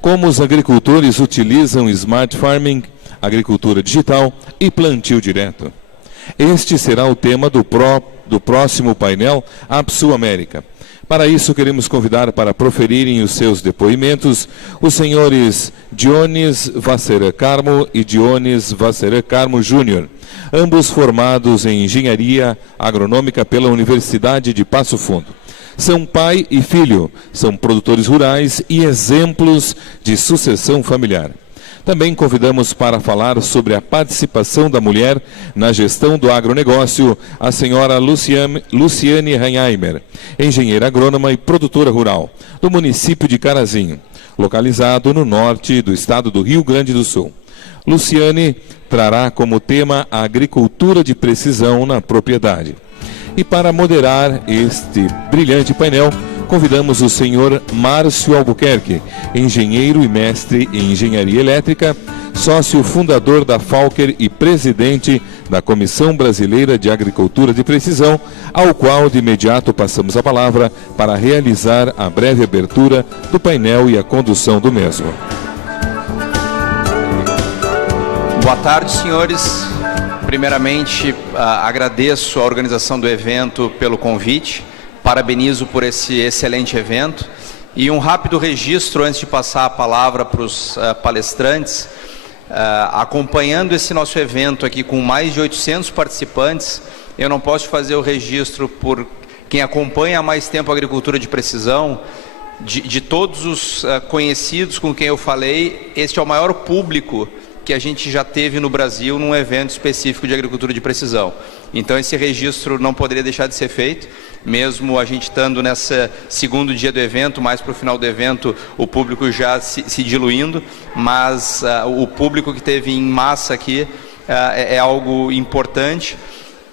como os agricultores utilizam Smart Farming, agricultura digital e plantio direto. Este será o tema do próximo painel APSU América. Para isso, queremos convidar para proferirem os seus depoimentos os senhores Dionis Vassera Carmo e Dionis Vassera Carmo Júnior, ambos formados em Engenharia Agronômica pela Universidade de Passo Fundo. São pai e filho, são produtores rurais e exemplos de sucessão familiar. Também convidamos para falar sobre a participação da mulher na gestão do agronegócio a senhora Luciane Reinheimer, engenheira agrônoma e produtora rural, do município de Carazinho, localizado no norte do estado do Rio Grande do Sul. Luciane trará como tema a agricultura de precisão na propriedade. E para moderar este brilhante painel, convidamos o senhor Márcio Albuquerque, engenheiro e mestre em engenharia elétrica, sócio fundador da Falker e presidente da Comissão Brasileira de Agricultura de Precisão, ao qual de imediato passamos a palavra para realizar a breve abertura do painel e a condução do mesmo. Boa tarde, senhores. Primeiramente, agradeço a organização do evento pelo convite, parabenizo por esse excelente evento e um rápido registro antes de passar a palavra para os palestrantes. Acompanhando esse nosso evento aqui com mais de 800 participantes, eu não posso fazer o registro por quem acompanha há mais tempo a agricultura de precisão, de todos os conhecidos com quem eu falei, este é o maior público que a gente já teve no Brasil num evento específico de agricultura de precisão. Então esse registro não poderia deixar de ser feito, mesmo a gente estando nesse segundo dia do evento, mais para o final do evento, o público já se diluindo, mas o público que teve em massa aqui é algo importante.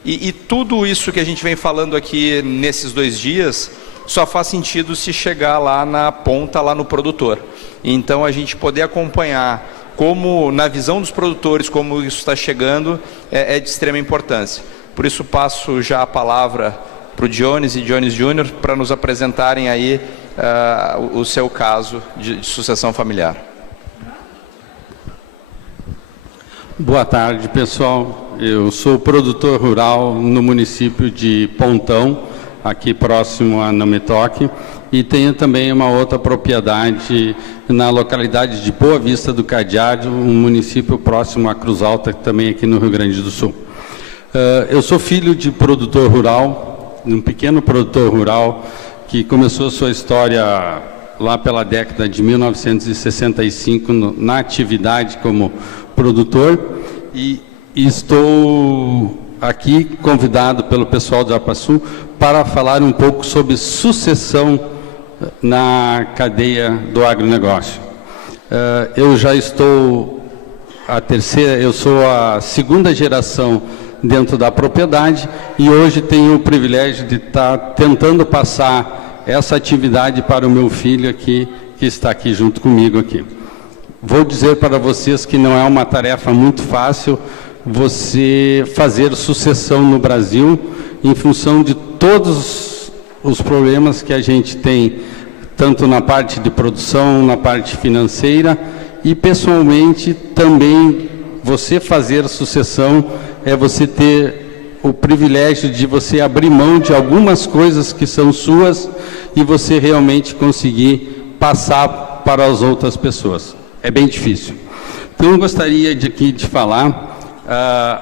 E tudo isso que a gente vem falando aqui nesses 2 dias só faz sentido se chegar lá na ponta, lá no produtor. Então a gente poder acompanhar como, na visão dos produtores, como isso está chegando, é de extrema importância. Por isso passo já a palavra para o Dionis e Dionis Júnior para nos apresentarem aí o seu caso de sucessão familiar. Boa tarde, pessoal. Eu sou produtor rural no município de Pontão, aqui próximo a Nametoque, e tenho também uma outra propriedade na localidade de Boa Vista do Cadeado, um município próximo a Cruz Alta, também aqui no Rio Grande do Sul. Eu sou filho de produtor rural, um pequeno produtor rural, que começou sua história lá pela década de 1965 na atividade como produtor, e estou aqui convidado pelo pessoal da APSU para falar um pouco sobre sucessão na cadeia do agronegócio. Eu já estou eu sou a segunda geração dentro da propriedade e hoje tenho o privilégio de estar tentando passar essa atividade para o meu filho aqui, que está aqui junto comigo aqui. Vou dizer para vocês que não é uma tarefa muito fácil você fazer sucessão no Brasil em função de todos os problemas que a gente tem, tanto na parte de produção, na parte financeira e pessoalmente também você fazer sucessão é você ter o privilégio de você abrir mão de algumas coisas que são suas e você realmente conseguir passar para as outras pessoas. É bem difícil. Então eu gostaria de falar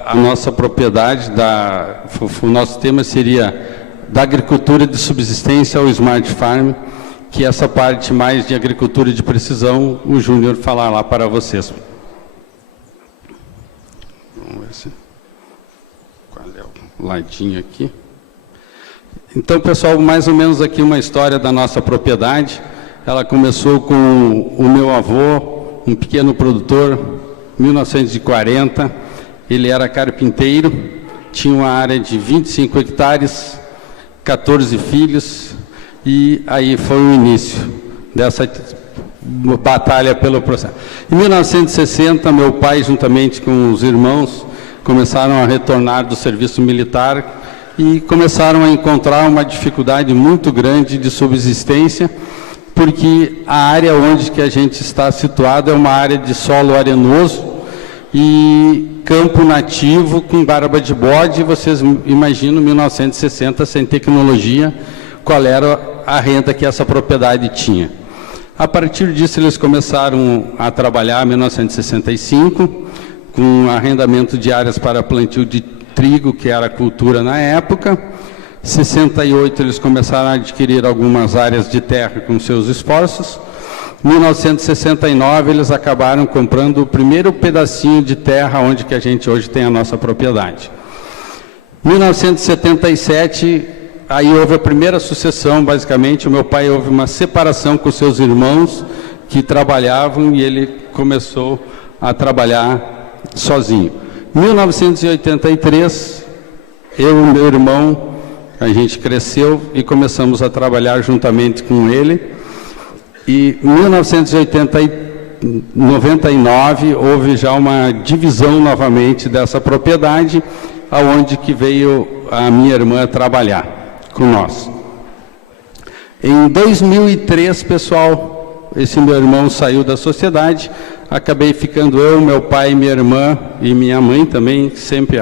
a nossa propriedade, o nosso tema seria da agricultura de subsistência ao Smart Farm, que essa parte mais de agricultura de precisão, o Júnior falar lá para vocês. Vamos ver se... Qual é o ladinho aqui? Então, pessoal, mais ou menos aqui uma história da nossa propriedade. Ela começou com o meu avô, um pequeno produtor, 1940. Ele era carpinteiro, tinha uma área de 25 hectares, 14 filhos, e aí foi o início dessa batalha pelo processo. Em 1960, meu pai, juntamente com os irmãos, começaram a retornar do serviço militar e começaram a encontrar uma dificuldade muito grande de subsistência, porque a área onde que a gente está situado é uma área de solo arenoso e campo nativo com garba de bode. Vocês imaginam 1960 sem tecnologia, qual era a renda que essa propriedade tinha. A partir disso eles começaram a trabalhar em 1965 com arrendamento de áreas para plantio de trigo, que era a cultura na época. Em 68 eles começaram a adquirir algumas áreas de terra com seus esforços. Em 1969 eles acabaram comprando o primeiro pedacinho de terra onde que a gente hoje tem a nossa propriedade. Em 1977 aí houve a primeira sucessão, basicamente. O meu pai houve uma separação com seus irmãos que trabalhavam e ele começou a trabalhar sozinho. Em 1983, eu e meu irmão, a gente cresceu e começamos a trabalhar juntamente com ele. E em 1999 houve já uma divisão novamente dessa propriedade, aonde que veio a minha irmã trabalhar com nós. Em 2003, pessoal, esse meu irmão saiu da sociedade, acabei ficando eu, meu pai, minha irmã e minha mãe também, sempre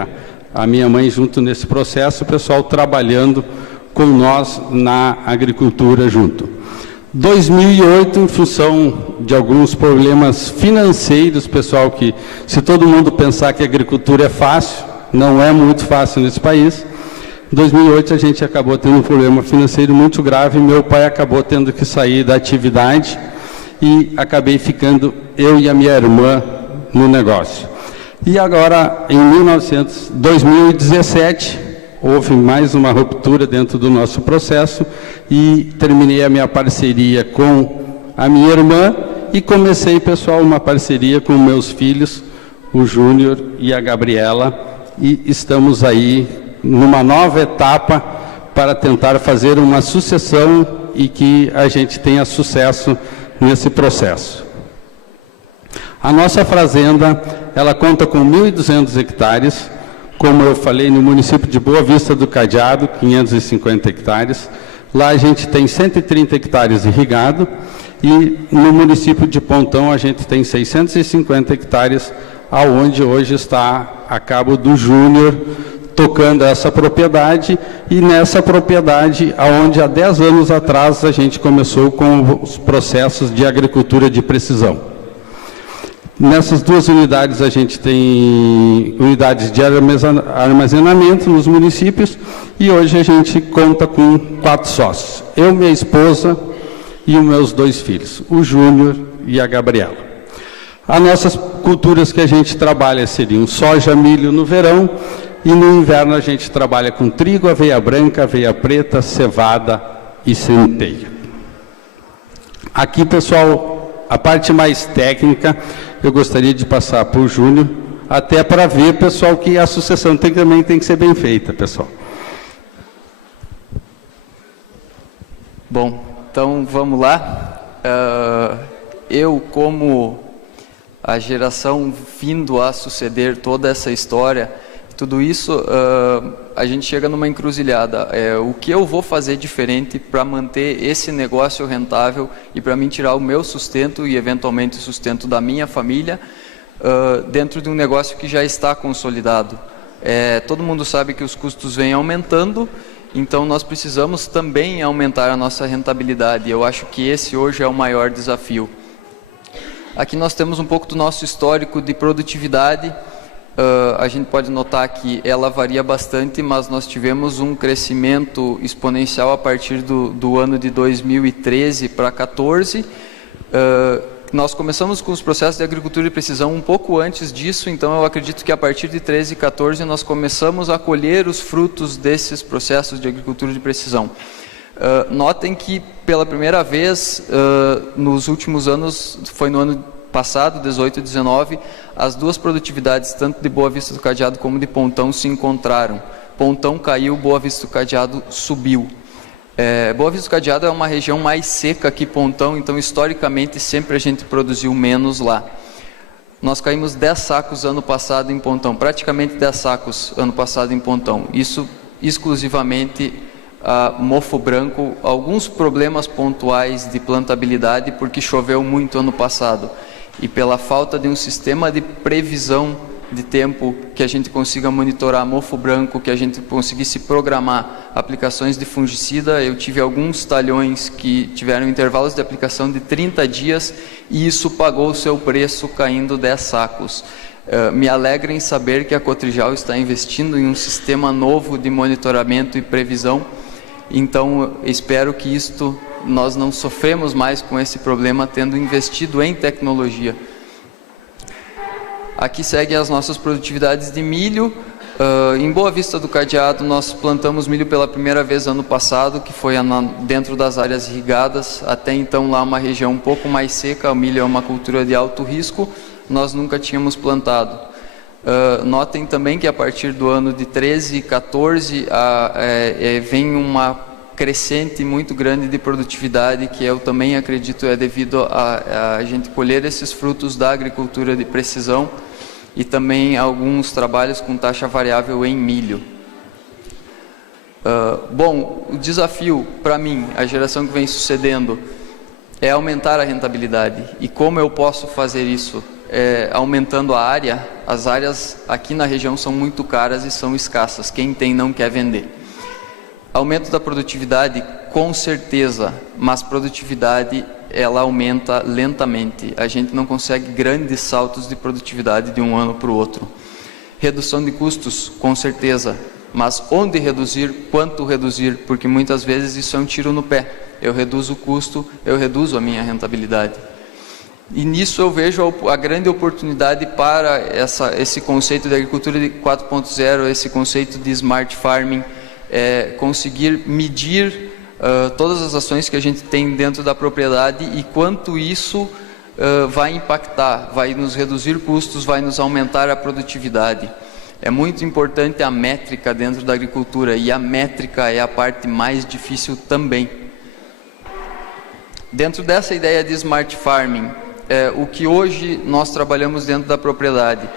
a minha mãe junto nesse processo, o pessoal trabalhando com nós na agricultura junto. 2008, em função de alguns problemas financeiros, pessoal, que se todo mundo pensar que a agricultura é fácil, não é muito fácil nesse país. Em 2008 a gente acabou tendo um problema financeiro muito grave, meu pai acabou tendo que sair da atividade e acabei ficando eu e a minha irmã no negócio. E agora, em 2017, houve mais uma ruptura dentro do nosso processo e terminei a minha parceria com a minha irmã e comecei, pessoal, uma parceria com meus filhos, o Júnior e a Gabriela, e estamos aí numa nova etapa para tentar fazer uma sucessão e que a gente tenha sucesso nesse processo. A nossa fazenda, ela conta com 1.200 hectares, como eu falei, no município de Boa Vista do Cadeado, 550 hectares. Lá a gente tem 130 hectares irrigado e no município de Pontão a gente tem 650 hectares, aonde hoje está a cabo do Júnior tocando essa propriedade, e nessa propriedade, aonde há 10 anos atrás a gente começou com os processos de agricultura de precisão. Nessas duas unidades a gente tem unidades de armazenamento nos municípios e hoje a gente conta com 4 sócios. Eu, minha esposa e os meus 2 filhos, o Júnior e a Gabriela. As nossas culturas que a gente trabalha seriam soja, milho no verão, e no inverno a gente trabalha com trigo, aveia branca, aveia preta, cevada e centeio. Aqui, pessoal, a parte mais técnica, eu gostaria de passar para o Júnior, até para ver, pessoal, que a sucessão também tem que ser bem feita, pessoal. Bom, então vamos lá. Eu, como a geração vindo a suceder toda essa história, tudo isso, a gente chega numa encruzilhada. O que eu vou fazer diferente para manter esse negócio rentável e para mim tirar o meu sustento e eventualmente o sustento da minha família dentro de um negócio que já está consolidado. Todo mundo sabe que os custos vêm aumentando, então nós precisamos também aumentar a nossa rentabilidade. Eu acho que esse hoje é o maior desafio. Aqui nós temos um pouco do nosso histórico de produtividade. A gente pode notar que ela varia bastante, mas nós tivemos um crescimento exponencial a partir do ano de 2013 para 2014. Nós começamos com os processos de agricultura de precisão um pouco antes disso, então eu acredito que a partir de 13 e 14 nós começamos a colher os frutos desses processos de agricultura de precisão. Notem que pela primeira vez nos últimos anos, foi no ano passado, 18 e 19, as duas produtividades, tanto de Boa Vista do Cadeado como de Pontão, se encontraram. Pontão caiu, Boa Vista do Cadeado subiu. Boa Vista do Cadeado é uma região mais seca que Pontão, então historicamente sempre a gente produziu menos lá. Nós caímos 10 sacos ano passado em Pontão, praticamente 10 sacos ano passado em Pontão. Isso exclusivamente mofo branco, alguns problemas pontuais de plantabilidade porque choveu muito ano passado e pela falta de um sistema de previsão de tempo que a gente consiga monitorar mofo branco, que a gente conseguisse programar aplicações de fungicida. Eu tive alguns talhões que tiveram intervalos de aplicação de 30 dias e isso pagou o seu preço caindo 10 sacos. Me alegra em saber que a Cotrijal está investindo em um sistema novo de monitoramento e previsão. Então, espero que nós não sofremos mais com esse problema tendo investido em tecnologia. Aqui seguem as nossas produtividades de milho. Em Boa Vista do Cadeado, nós plantamos milho pela primeira vez ano passado, que foi dentro das áreas irrigadas. Até então, lá uma região um pouco mais seca, o milho é uma cultura de alto risco, nós nunca tínhamos plantado. Notem também que a partir do ano de 13 e 14, vem uma crescente muito grande de produtividade, que eu também acredito é devido a gente colher esses frutos da agricultura de precisão e também alguns trabalhos com taxa variável em milho. Bom, o desafio para mim, a geração que vem sucedendo, é aumentar a rentabilidade. E como eu posso fazer isso? Aumentando a área. As áreas aqui na região são muito caras e são escassas, quem tem não quer vender. Aumento da produtividade, com certeza, mas produtividade ela aumenta lentamente. A gente não consegue grandes saltos de produtividade de um ano para o outro. Redução de custos, com certeza, mas onde reduzir, quanto reduzir, porque muitas vezes isso é um tiro no pé. Eu reduzo o custo, eu reduzo a minha rentabilidade. E nisso eu vejo a grande oportunidade para esse conceito de agricultura de 4.0, esse conceito de smart farming, conseguir medir todas as ações que a gente tem dentro da propriedade e quanto isso vai impactar, vai nos reduzir custos, vai nos aumentar a produtividade. É muito importante a métrica dentro da agricultura e a métrica é a parte mais difícil também. Dentro dessa ideia de smart farming, o que hoje nós trabalhamos dentro da propriedade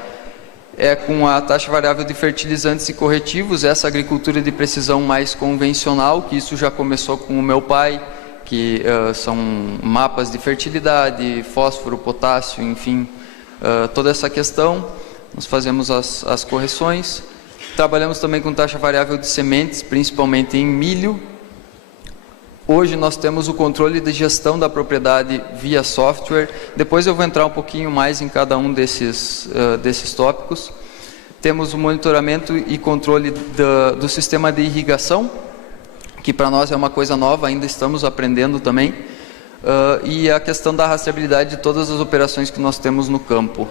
com a taxa variável de fertilizantes e corretivos, essa agricultura de precisão mais convencional, que isso já começou com o meu pai, que são mapas de fertilidade, fósforo, potássio, enfim, toda essa questão, nós fazemos as correções. Trabalhamos também com taxa variável de sementes, principalmente em milho. Hoje nós temos o controle de gestão da propriedade via software. Depois eu vou entrar um pouquinho mais em cada um desses tópicos. Temos o monitoramento e controle do sistema de irrigação, que para nós é uma coisa nova, ainda estamos aprendendo também. E a questão da rastreabilidade de todas as operações que nós temos no campo.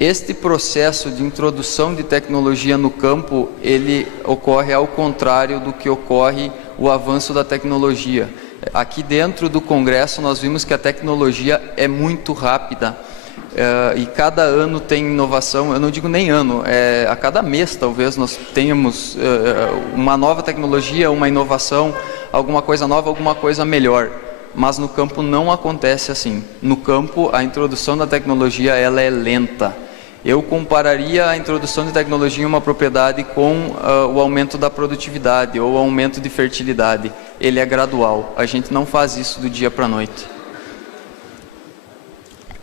Este processo de introdução de tecnologia no campo, ele ocorre ao contrário do que ocorre o avanço da tecnologia. Aqui dentro do Congresso nós vimos que a tecnologia é muito rápida e cada ano tem inovação. Eu não digo nem ano, a cada mês talvez nós tenhamos uma nova tecnologia, uma inovação, alguma coisa nova, alguma coisa melhor. Mas no campo não acontece assim. No campo a introdução da tecnologia ela é lenta. Eu compararia a introdução de tecnologia em uma propriedade com o aumento da produtividade ou o aumento de fertilidade. Ele é gradual, a gente não faz isso do dia para a noite.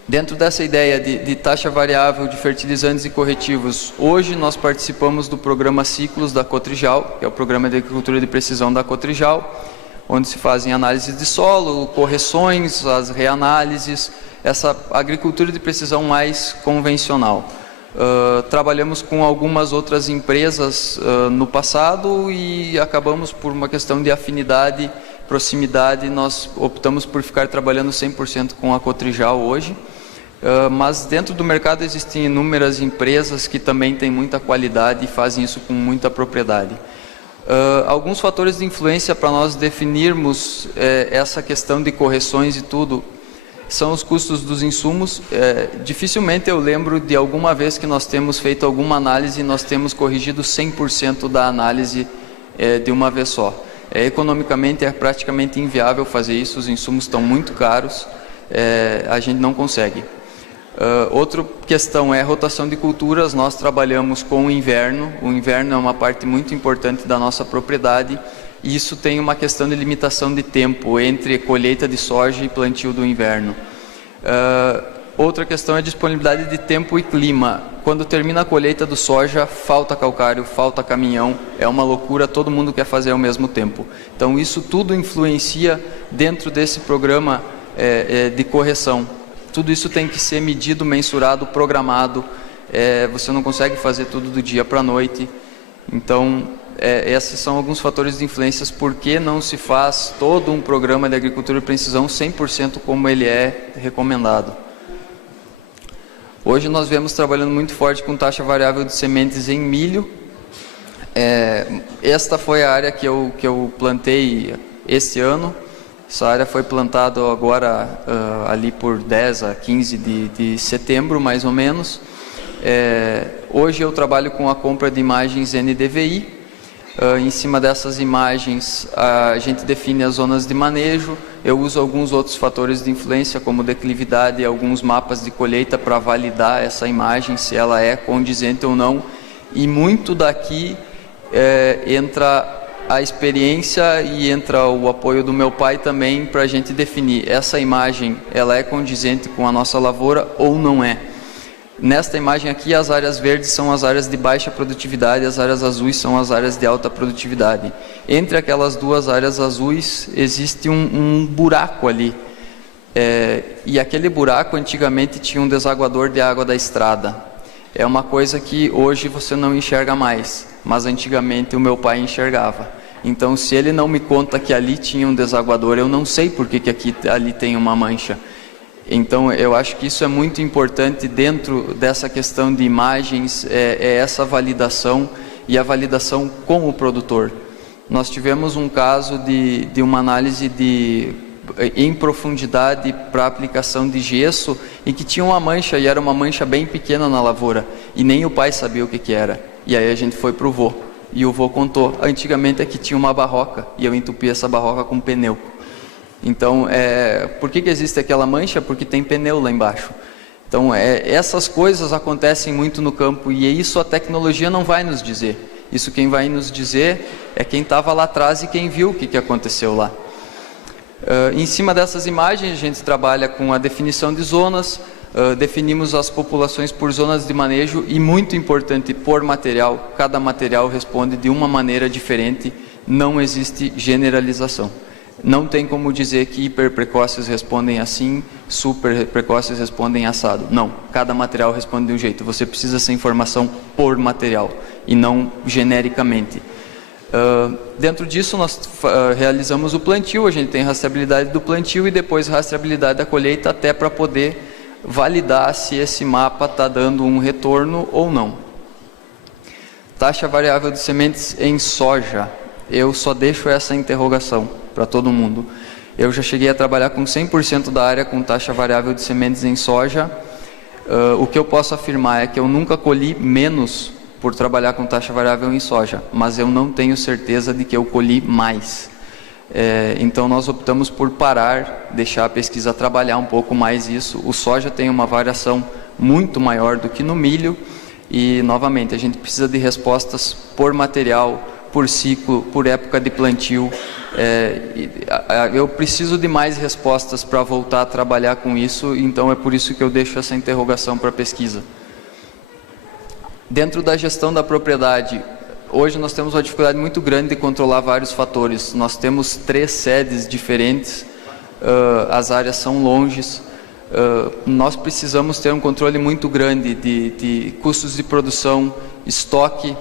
Dentro dessa ideia de taxa variável de fertilizantes e corretivos, hoje nós participamos do programa Ciclos da Cotrijal, que é o programa de agricultura de precisão da Cotrijal, onde se fazem análises de solo, correções, as reanálises, essa agricultura de precisão mais convencional. Trabalhamos com algumas outras empresas no passado e acabamos por uma questão de afinidade, proximidade, nós optamos por ficar trabalhando 100% com a Cotrijal hoje. Mas dentro do mercado existem inúmeras empresas que também têm muita qualidade e fazem isso com muita propriedade. Alguns fatores de influência para nós definirmos essa questão de correções e tudo são os custos dos insumos. Dificilmente eu lembro de alguma vez que nós temos feito alguma análise e nós temos corrigido 100% da análise de uma vez só. Economicamente é praticamente inviável fazer isso, os insumos estão muito caros, a gente não consegue. Outra questão é a rotação de culturas. Nós trabalhamos com o inverno é uma parte muito importante da nossa propriedade e isso tem uma questão de limitação de tempo entre colheita de soja e plantio do inverno. Outra questão é a disponibilidade de tempo e clima. Quando termina a colheita do soja, falta calcário, falta caminhão, é uma loucura, todo mundo quer fazer ao mesmo tempo. Então isso tudo influencia dentro desse programa de correção. Tudo isso tem que ser medido, mensurado, programado. Você não consegue fazer tudo do dia para a noite. Então, esses são alguns fatores de influências porque não se faz todo um programa de agricultura de precisão 100% como ele é recomendado. Hoje nós vemos trabalhando muito forte com taxa variável de sementes em milho. Esta foi a área que eu plantei este ano. Essa área foi plantada agora ali por 10 a 15 de setembro, mais ou menos. Hoje eu trabalho com a compra de imagens NDVI. Em cima dessas imagens a gente define as zonas de manejo. Eu uso alguns outros fatores de influência como declividade e alguns mapas de colheita para validar essa imagem, se ela é condizente ou não. E muito daqui entra a experiência e entra o apoio do meu pai também para a gente definir essa imagem, ela é condizente com a nossa lavoura ou não é. Nesta imagem aqui, as áreas verdes são as áreas de baixa produtividade, as áreas azuis são as áreas de alta produtividade. Entre aquelas duas áreas azuis existe um buraco ali. E aquele buraco antigamente tinha um desaguador de água da estrada. É uma coisa que hoje você não enxerga mais, mas antigamente o meu pai enxergava. Então, se ele não me conta que ali tinha um desaguador, eu não sei por que ali tem uma mancha. Então, eu acho que isso é muito importante dentro dessa questão de imagens, essa validação e a validação com o produtor. Nós tivemos um caso de uma análise em profundidade para aplicação de gesso e que tinha uma mancha, e era uma mancha bem pequena na lavoura, e nem o pai sabia o que era. E aí a gente foi para o vô, e o vô contou. Antigamente aqui tinha uma barroca, e eu entupi essa barroca com pneu. Então, por que existe aquela mancha? Porque tem pneu lá embaixo. Então, essas coisas acontecem muito no campo e isso a tecnologia não vai nos dizer. Isso quem vai nos dizer é quem estava lá atrás e quem viu o que aconteceu lá. Em cima dessas imagens, a gente trabalha com a definição de zonas, definimos as populações por zonas de manejo e, muito importante, por material. Cada material responde de uma maneira diferente, não existe generalização. Não tem como dizer que hiperprecoces respondem assim, super precoces respondem assado. Não, cada material responde de um jeito. Você precisa essa informação por material e não genericamente. Dentro disso nós realizamos o plantio, a gente tem rastreabilidade do plantio e depois rastreabilidade da colheita até para poder validar se esse mapa está dando um retorno ou não. Taxa variável de sementes em soja. Eu só deixo essa interrogação para todo mundo. Eu já cheguei a trabalhar com 100% da área com taxa variável de sementes em soja. O que eu posso afirmar é que eu nunca colhi menos por trabalhar com taxa variável em soja, mas eu não tenho certeza de que eu colhi mais. Então nós optamos por parar, deixar a pesquisa trabalhar um pouco mais isso. O soja tem uma variação muito maior do que no milho e, novamente, a gente precisa de respostas por material, por ciclo, por época de plantio. Eu preciso de mais respostas para voltar a trabalhar com isso, então é por isso que eu deixo essa interrogação para a pesquisa. Dentro da gestão da propriedade, hoje nós temos uma dificuldade muito grande de controlar vários fatores. Nós temos 3 sedes diferentes, as áreas são longes, nós precisamos ter um controle muito grande de custos de produção, estoque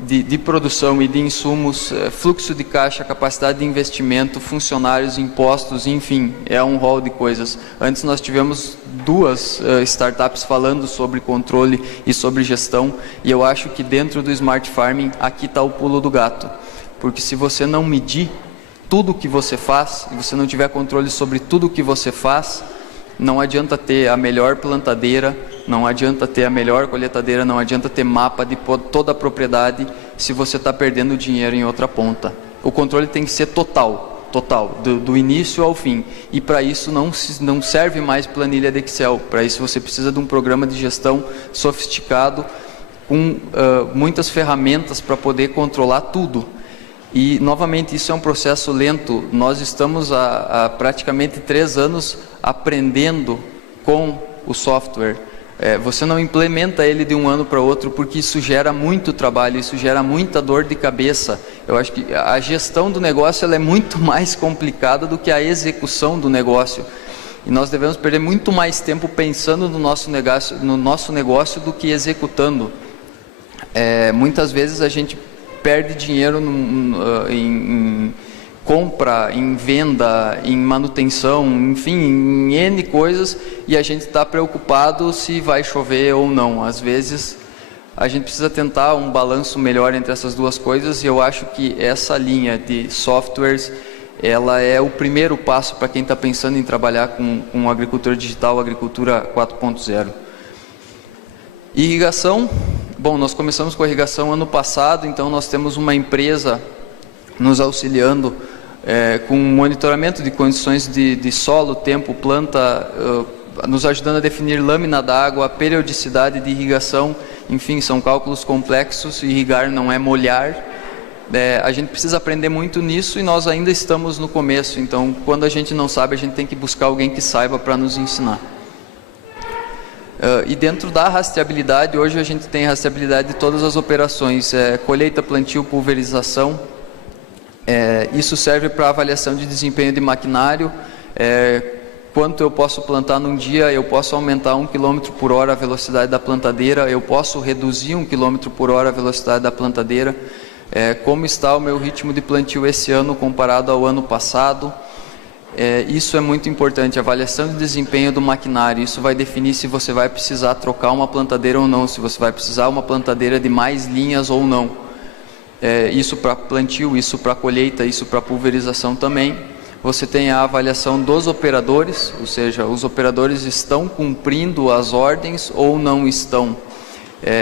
de produção e de insumos, fluxo de caixa, capacidade de investimento, funcionários, impostos, enfim, é um rol de coisas. Antes nós tivemos 2 startups falando sobre controle e sobre gestão, e eu acho que dentro do Smart Farming aqui está o pulo do gato, porque se você não medir tudo o que você faz, e você não tiver controle sobre tudo o que você faz, não adianta ter a melhor plantadeira, não adianta ter a melhor colheitadeira, não adianta ter mapa de toda a propriedade se você está perdendo dinheiro em outra ponta. O controle tem que ser total, do início ao fim. E para isso não serve mais planilha de Excel. Para isso você precisa de um programa de gestão sofisticado, com muitas ferramentas para poder controlar tudo. E, novamente, isso é um processo lento. Nós estamos há praticamente 3 anos aprendendo com o software. Você não implementa ele de um ano para outro, porque isso gera muito trabalho, isso gera muita dor de cabeça. Eu acho que a gestão do negócio ela é muito mais complicada do que a execução do negócio. E nós devemos perder muito mais tempo pensando no nosso negócio do que executando. Muitas vezes a gente perde dinheiro em compra, em venda, em manutenção, enfim, em N coisas, e a gente está preocupado se vai chover ou não. Às vezes a gente precisa tentar um balanço melhor entre essas duas coisas, e eu acho que essa linha de softwares ela é o primeiro passo para quem está pensando em trabalhar com agricultura digital, agricultura 4.0. Irrigação. Bom, nós começamos com a irrigação ano passado, então nós temos uma empresa nos auxiliando com monitoramento de condições de solo, tempo, planta, nos ajudando a definir lâmina d'água, periodicidade de irrigação, enfim, são cálculos complexos, irrigar não é molhar. A gente precisa aprender muito nisso e nós ainda estamos no começo, então quando a gente não sabe, a gente tem que buscar alguém que saiba para nos ensinar. E dentro da rastreabilidade, hoje a gente tem rastreabilidade de todas as operações, colheita, plantio, pulverização. Isso serve para avaliação de desempenho de maquinário, quanto eu posso plantar num dia, eu posso aumentar 1 km por hora a velocidade da plantadeira, eu posso reduzir 1 km por hora a velocidade da plantadeira, como está o meu ritmo de plantio esse ano comparado ao ano passado. Isso é muito importante, avaliação de desempenho do maquinário, isso vai definir se você vai precisar trocar uma plantadeira ou não, se você vai precisar uma plantadeira de mais linhas ou não. Isso para plantio, isso para colheita, isso para pulverização também. Você tem a avaliação dos operadores, ou seja, os operadores estão cumprindo as ordens ou não estão.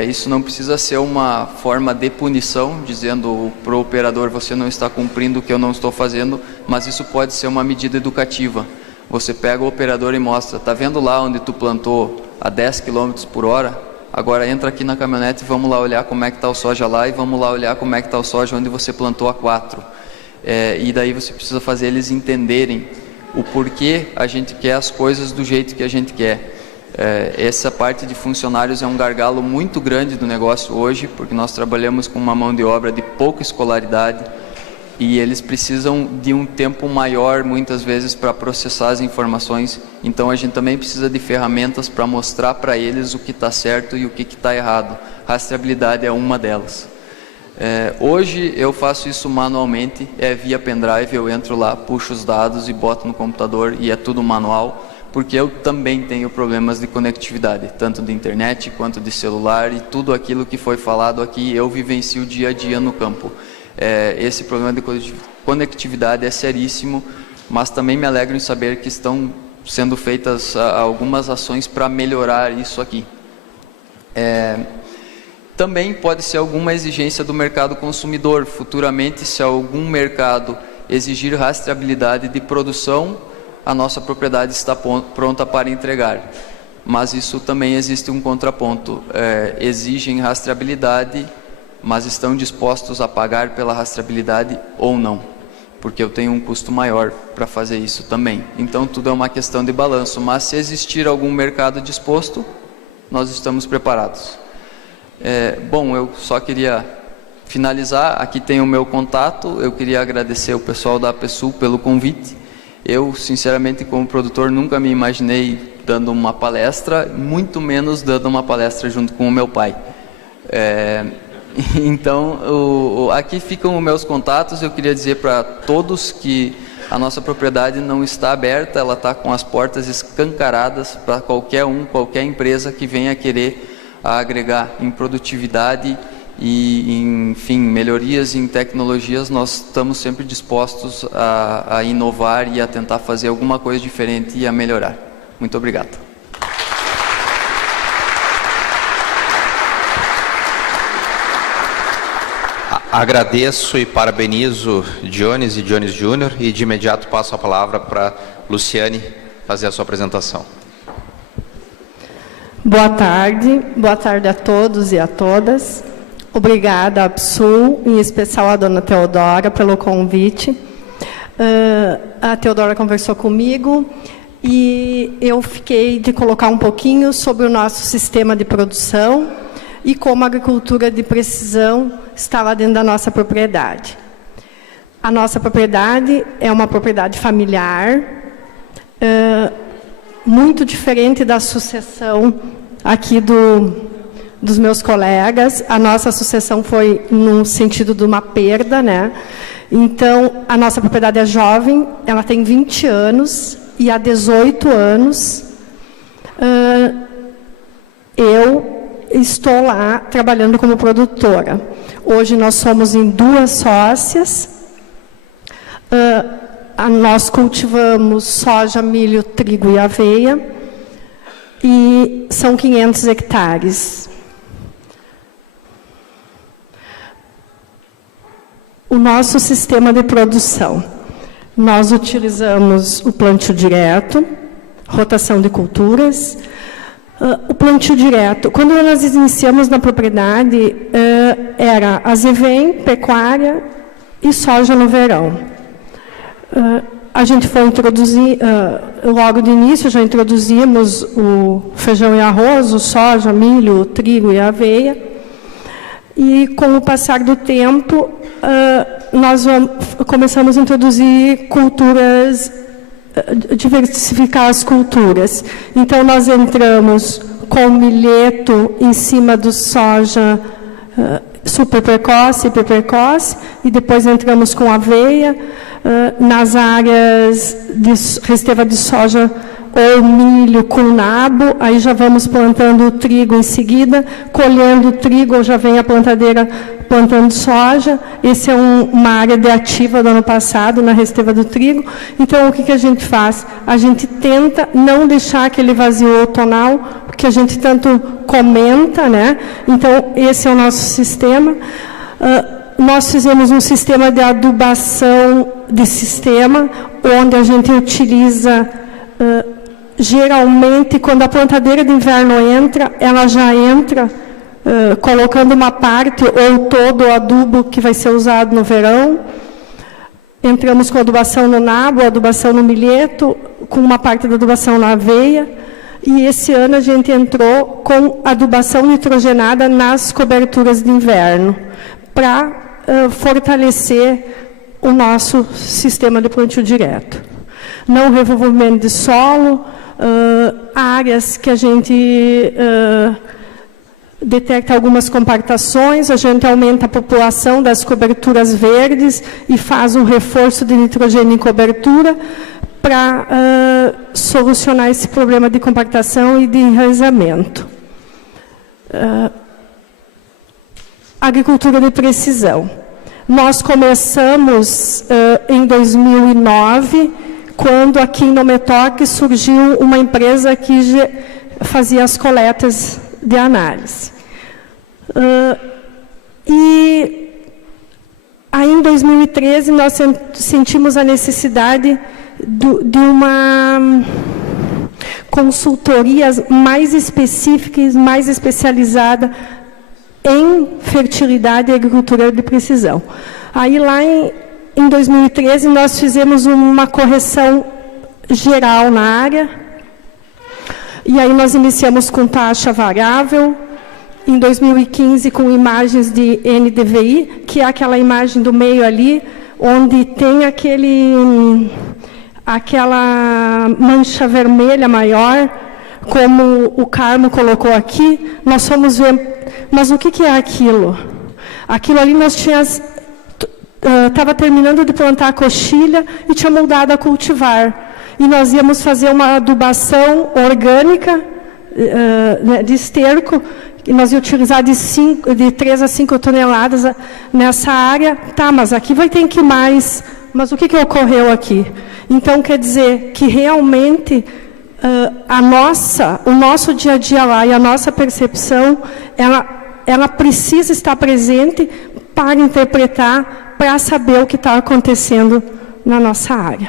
Isso não precisa ser uma forma de punição, dizendo para o operador, você não está cumprindo o que eu não estou fazendo, mas isso pode ser uma medida educativa. Você pega o operador e mostra, está vendo lá onde tu plantou a 10 km por hora? Agora entra aqui na caminhonete e vamos lá olhar como é que está o soja lá e vamos lá olhar como é que está o soja onde você plantou a 4. E daí você precisa fazer eles entenderem o porquê a gente quer as coisas do jeito que a gente quer. Essa parte de funcionários é um gargalo muito grande do negócio hoje, porque nós trabalhamos com uma mão de obra de pouca escolaridade e eles precisam de um tempo maior, muitas vezes, para processar as informações. Então a gente também precisa de ferramentas para mostrar para eles o que está certo e o que está errado. Rastreabilidade é uma delas. Hoje eu faço isso manualmente, via pendrive, eu entro lá, puxo os dados e boto no computador e é tudo manual, porque eu também tenho problemas de conectividade, tanto de internet quanto de celular, e tudo aquilo que foi falado aqui eu vivencio dia a dia no campo. Esse problema de conectividade é seríssimo, mas também me alegro em saber que estão sendo feitas algumas ações para melhorar isso aqui. Também pode ser alguma exigência do mercado consumidor. Futuramente, se algum mercado exigir rastreabilidade de produção, a nossa propriedade está pronta para entregar. Mas isso também existe um contraponto. Exigem rastreabilidade, mas estão dispostos a pagar pela rastreabilidade ou não, porque eu tenho um custo maior para fazer isso também. Então tudo é uma questão de balanço, mas se existir algum mercado disposto, nós estamos preparados. Bom, eu só queria finalizar, aqui tem o meu contato, eu queria agradecer o pessoal da APSul pelo convite. Eu, sinceramente, como produtor, nunca me imaginei dando uma palestra, muito menos dando uma palestra junto com o meu pai. Então, aqui ficam os meus contatos. Eu queria dizer para todos que a nossa propriedade não está aberta, ela está com as portas escancaradas para qualquer qualquer empresa que venha querer agregar em produtividade e, enfim, melhorias em tecnologias. Nós estamos sempre dispostos a inovar e a tentar fazer alguma coisa diferente e a melhorar. Muito obrigado. Agradeço e parabenizo Jones e Jones Júnior e de imediato passo a palavra para Luciane fazer a sua apresentação. Boa tarde a todos e a todas. Obrigada, ABSUL, em especial a dona Teodora, pelo convite. A Teodora conversou comigo e eu fiquei de colocar um pouquinho sobre o nosso sistema de produção e como a agricultura de precisão está lá dentro da nossa propriedade. A nossa propriedade é uma propriedade familiar, muito diferente da sucessão aqui dos meus colegas. A nossa sucessão foi no sentido de uma perda, né? Então, a nossa propriedade é jovem, ela tem 20 anos, e há 18 anos eu estou lá trabalhando como produtora. Hoje nós somos em 2 sócias. Nós cultivamos soja, milho, trigo e aveia, e são 500 hectares. O nosso sistema de produção. Nós utilizamos o plantio direto, rotação de culturas. O plantio direto, quando nós iniciamos na propriedade, era azevém, pecuária e soja no verão. A gente foi introduzir, logo de início já introduzimos o feijão e arroz, o soja, milho, o trigo e a aveia. E com o passar do tempo, nós começamos a introduzir culturas, diversificar as culturas. Então, nós entramos com milheto em cima do soja super precoce, hiper precoce, e depois entramos com aveia. Nas áreas de resteva de soja ou milho com nabo, aí já vamos plantando o trigo em seguida, colhendo o trigo, já vem a plantadeira plantando soja. Essa é uma área de ativa do ano passado, na resteva do trigo. Então, o que a gente faz? A gente tenta não deixar aquele vazio outonal, que a gente tanto comenta, né? Então, esse é o nosso sistema. Nós fizemos um sistema de adubação de sistema, onde a gente utiliza, geralmente, quando a plantadeira de inverno entra, ela já entra colocando uma parte ou todo o adubo que vai ser usado no verão. Entramos com adubação no nabo, adubação no milheto, com uma parte da adubação na aveia. E esse ano a gente entrou com adubação nitrogenada nas coberturas de inverno, para fortalecer o nosso sistema de plantio direto. Não revolvimento de solo, áreas que a gente detecta algumas compactações, a gente aumenta a população das coberturas verdes e faz um reforço de nitrogênio em cobertura para solucionar esse problema de compactação e de enraizamento. Agricultura de precisão. Nós começamos em 2009, quando aqui em Nometoc surgiu uma empresa que fazia as coletas de análise. E aí, em 2013, nós sentimos a necessidade de uma consultoria mais específica e mais especializada em fertilidade e agricultura de precisão. Aí, lá em 2013, nós fizemos uma correção geral na área, e aí nós iniciamos com taxa variável, em 2015 com imagens de NDVI, que é aquela imagem do meio ali, onde tem aquela mancha vermelha maior, como o Carmo colocou aqui. Nós fomos ver, mas o que é aquilo? Aquilo ali nós tínhamos, estava terminando de plantar a coxilha e tinha mudado a cultivar. E nós íamos fazer uma adubação orgânica de esterco, e nós íamos utilizar de 3 a 5 toneladas nessa área. Tá, mas aqui vai ter que mais. Mas o que ocorreu aqui? Então, quer dizer que realmente o nosso dia a dia lá e a nossa percepção, ela precisa estar presente para interpretar, para saber o que está acontecendo na nossa área.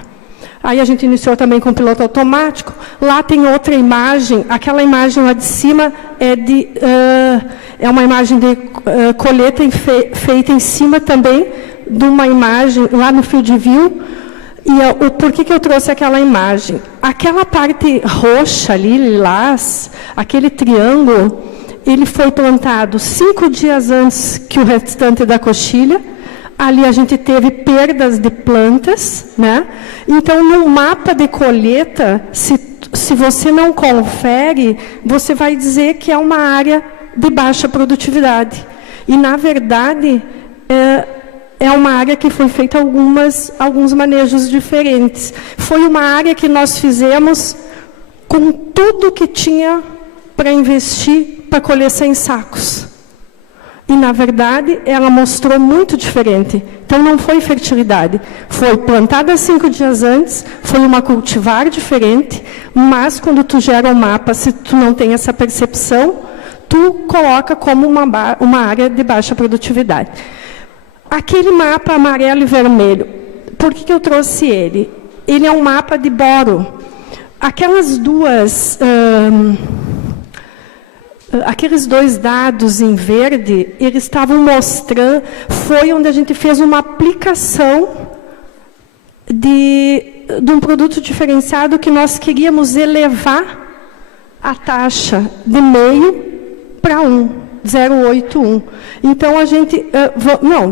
Aí a gente iniciou também com piloto automático. Lá tem outra imagem, aquela imagem lá de cima é uma imagem de colheita feita em cima também de uma imagem lá no Field View. E por que eu trouxe aquela imagem? Aquela parte roxa ali, lilás, aquele triângulo, ele foi plantado 5 dias antes que o restante da coxilha. Ali a gente teve perdas de plantas, né? Então, no mapa de colheita, se você não confere, você vai dizer que é uma área de baixa produtividade. E, na verdade, é uma área que foi feita alguns manejos diferentes. Foi uma área que nós fizemos com tudo que tinha para investir para colher 100 sacos. E, na verdade, ela mostrou muito diferente. Então, não foi fertilidade. Foi plantada 5 dias antes, foi uma cultivar diferente, mas, quando tu gera um mapa, se tu não tem essa percepção, tu coloca como uma área de baixa produtividade. Aquele mapa amarelo e vermelho, por que eu trouxe ele? Ele é um mapa de boro. Aquelas duas... aqueles 2 dados em verde, eles estavam mostrando, foi onde a gente fez uma aplicação de um produto diferenciado que nós queríamos elevar a taxa de meio para 0,81. Então, a gente,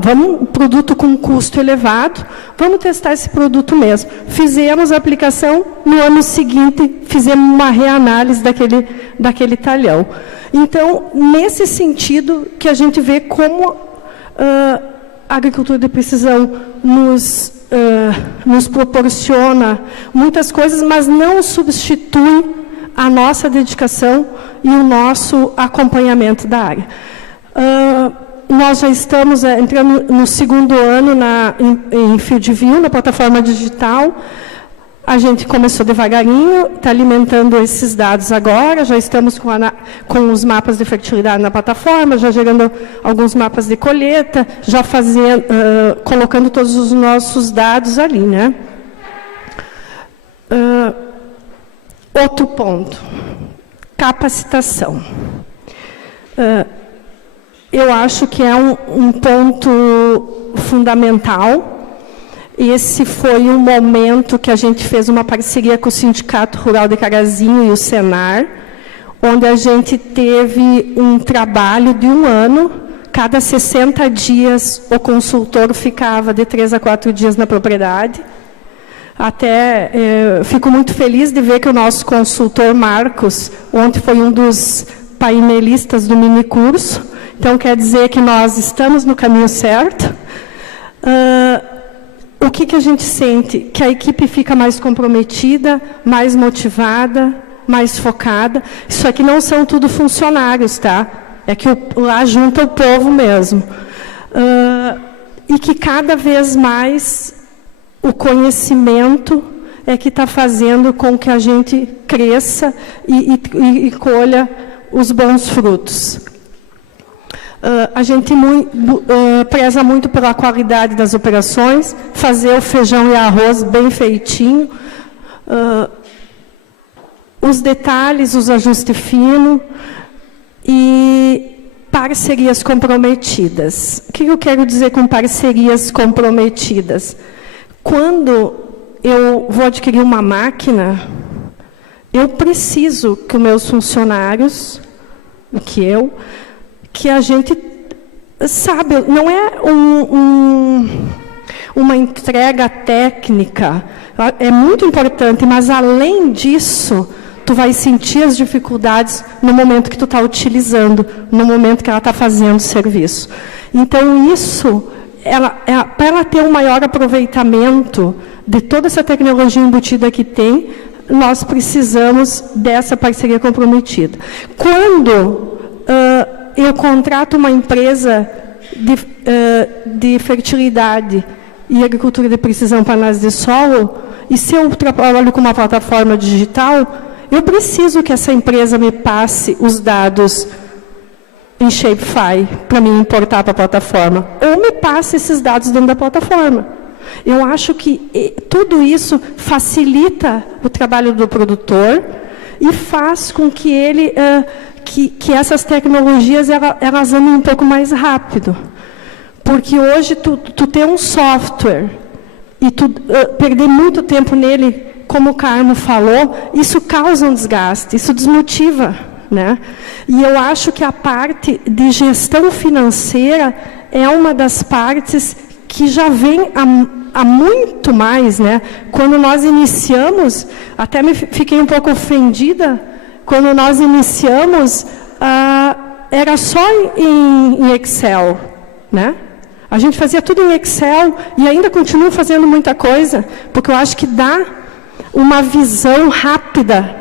vamos, produto com custo elevado, vamos testar esse produto mesmo. Fizemos a aplicação, no ano seguinte, fizemos uma reanálise daquele talhão. Então, nesse sentido, que a gente vê como a agricultura de precisão nos proporciona muitas coisas, mas não substitui a nossa dedicação e o nosso acompanhamento da área. Nós já estamos entrando no 2º ano em Field View, na plataforma digital. A gente começou devagarinho, está alimentando esses dados agora, já estamos com os mapas de fertilidade na plataforma, já gerando alguns mapas de colheita, já colocando todos os nossos dados ali, né? Outro ponto, capacitação. Eu acho que é um ponto fundamental. Esse foi um momento que a gente fez uma parceria com o Sindicato Rural de Carazinho e o Senar, onde a gente teve um trabalho de 1 ano. Cada 60 dias, o consultor ficava de 3 a 4 dias na propriedade. Fico muito feliz de ver que o nosso consultor, Marcos, ontem foi um dos painelistas do minicurso. Então, quer dizer que nós estamos no caminho certo. O que a gente sente? Que a equipe fica mais comprometida, mais motivada, mais focada. Isso aqui não são tudo funcionários, tá? É que lá junta o povo mesmo. E que cada vez mais o conhecimento é que está fazendo com que a gente cresça e colha os bons frutos. A gente preza muito pela qualidade das operações, fazer o feijão e arroz bem feitinho, os detalhes, os ajustes finos e parcerias comprometidas. O que eu quero dizer com parcerias comprometidas? Quando eu vou adquirir uma máquina, eu preciso que os meus funcionários, que a gente sabe, não é uma entrega técnica, é muito importante, mas além disso, tu vai sentir as dificuldades no momento que tu está utilizando, no momento que ela está fazendo o serviço. Então, isso, para ela ter um maior aproveitamento de toda essa tecnologia embutida que tem, nós precisamos dessa parceria comprometida. Quando eu contrato uma empresa de fertilidade e agricultura de precisão para análise de solo, e se eu trabalho com uma plataforma digital, eu preciso que essa empresa me passe os dados em Shapefile para me importar para a plataforma, ou me passe esses dados dentro da plataforma. Eu acho que tudo isso facilita o trabalho do produtor e faz com que ele, que essas tecnologias elas andem um pouco mais rápido. Porque hoje tu tem um software e tu perder muito tempo nele, como o Carmo falou, isso causa um desgaste, isso desmotiva, né? E eu acho que a parte de gestão financeira é uma das partes que já vem há muito mais, né? Quando nós iniciamos, até fiquei um pouco ofendida, quando nós iniciamos, era só em Excel, né? A gente fazia tudo em Excel e ainda continuo fazendo muita coisa, porque eu acho que dá uma visão rápida,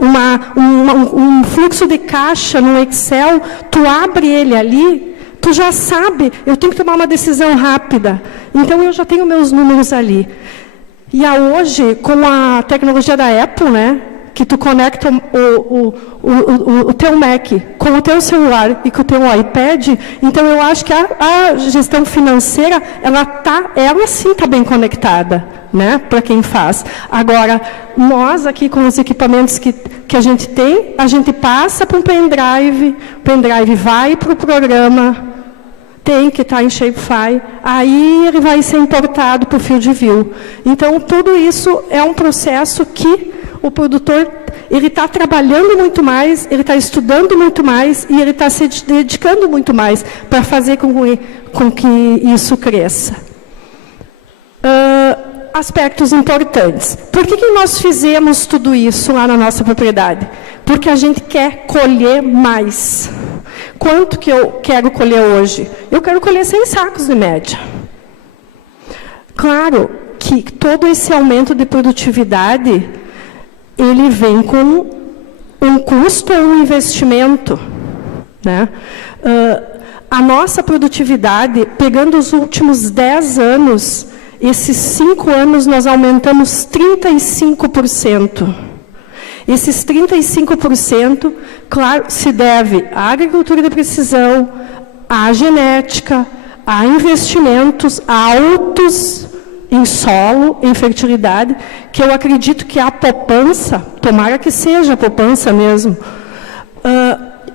um fluxo de caixa no Excel, tu abre ele ali, tu já sabe, eu tenho que tomar uma decisão rápida. Então, eu já tenho meus números ali. E hoje, com a tecnologia da Apple, né, que tu conecta o teu Mac com o teu celular e com o teu iPad, então eu acho que a gestão financeira, ela sim está bem conectada, né, para quem faz. Agora, nós aqui com os equipamentos que a gente tem, a gente passa para um pendrive, o pendrive vai para o programa, tem que estar em Shapefile, aí ele vai ser importado para o Field View. Então, tudo isso é um processo que o produtor ele está trabalhando muito mais, ele está estudando muito mais e ele está se dedicando muito mais para fazer com que isso cresça. Aspectos importantes. Por que nós fizemos tudo isso lá na nossa propriedade? Porque a gente quer colher mais. Quanto que eu quero colher hoje? Eu quero colher 100 sacos de média. Claro que todo esse aumento de produtividade, ele vem com um custo ou um investimento, né? A nossa produtividade, pegando os últimos 10 anos, esses 5 anos nós aumentamos 35%. Esses 35%, claro, se deve à agricultura de precisão, à genética, a investimentos altos em solo, em fertilidade, que eu acredito que a poupança, tomara que seja a poupança mesmo,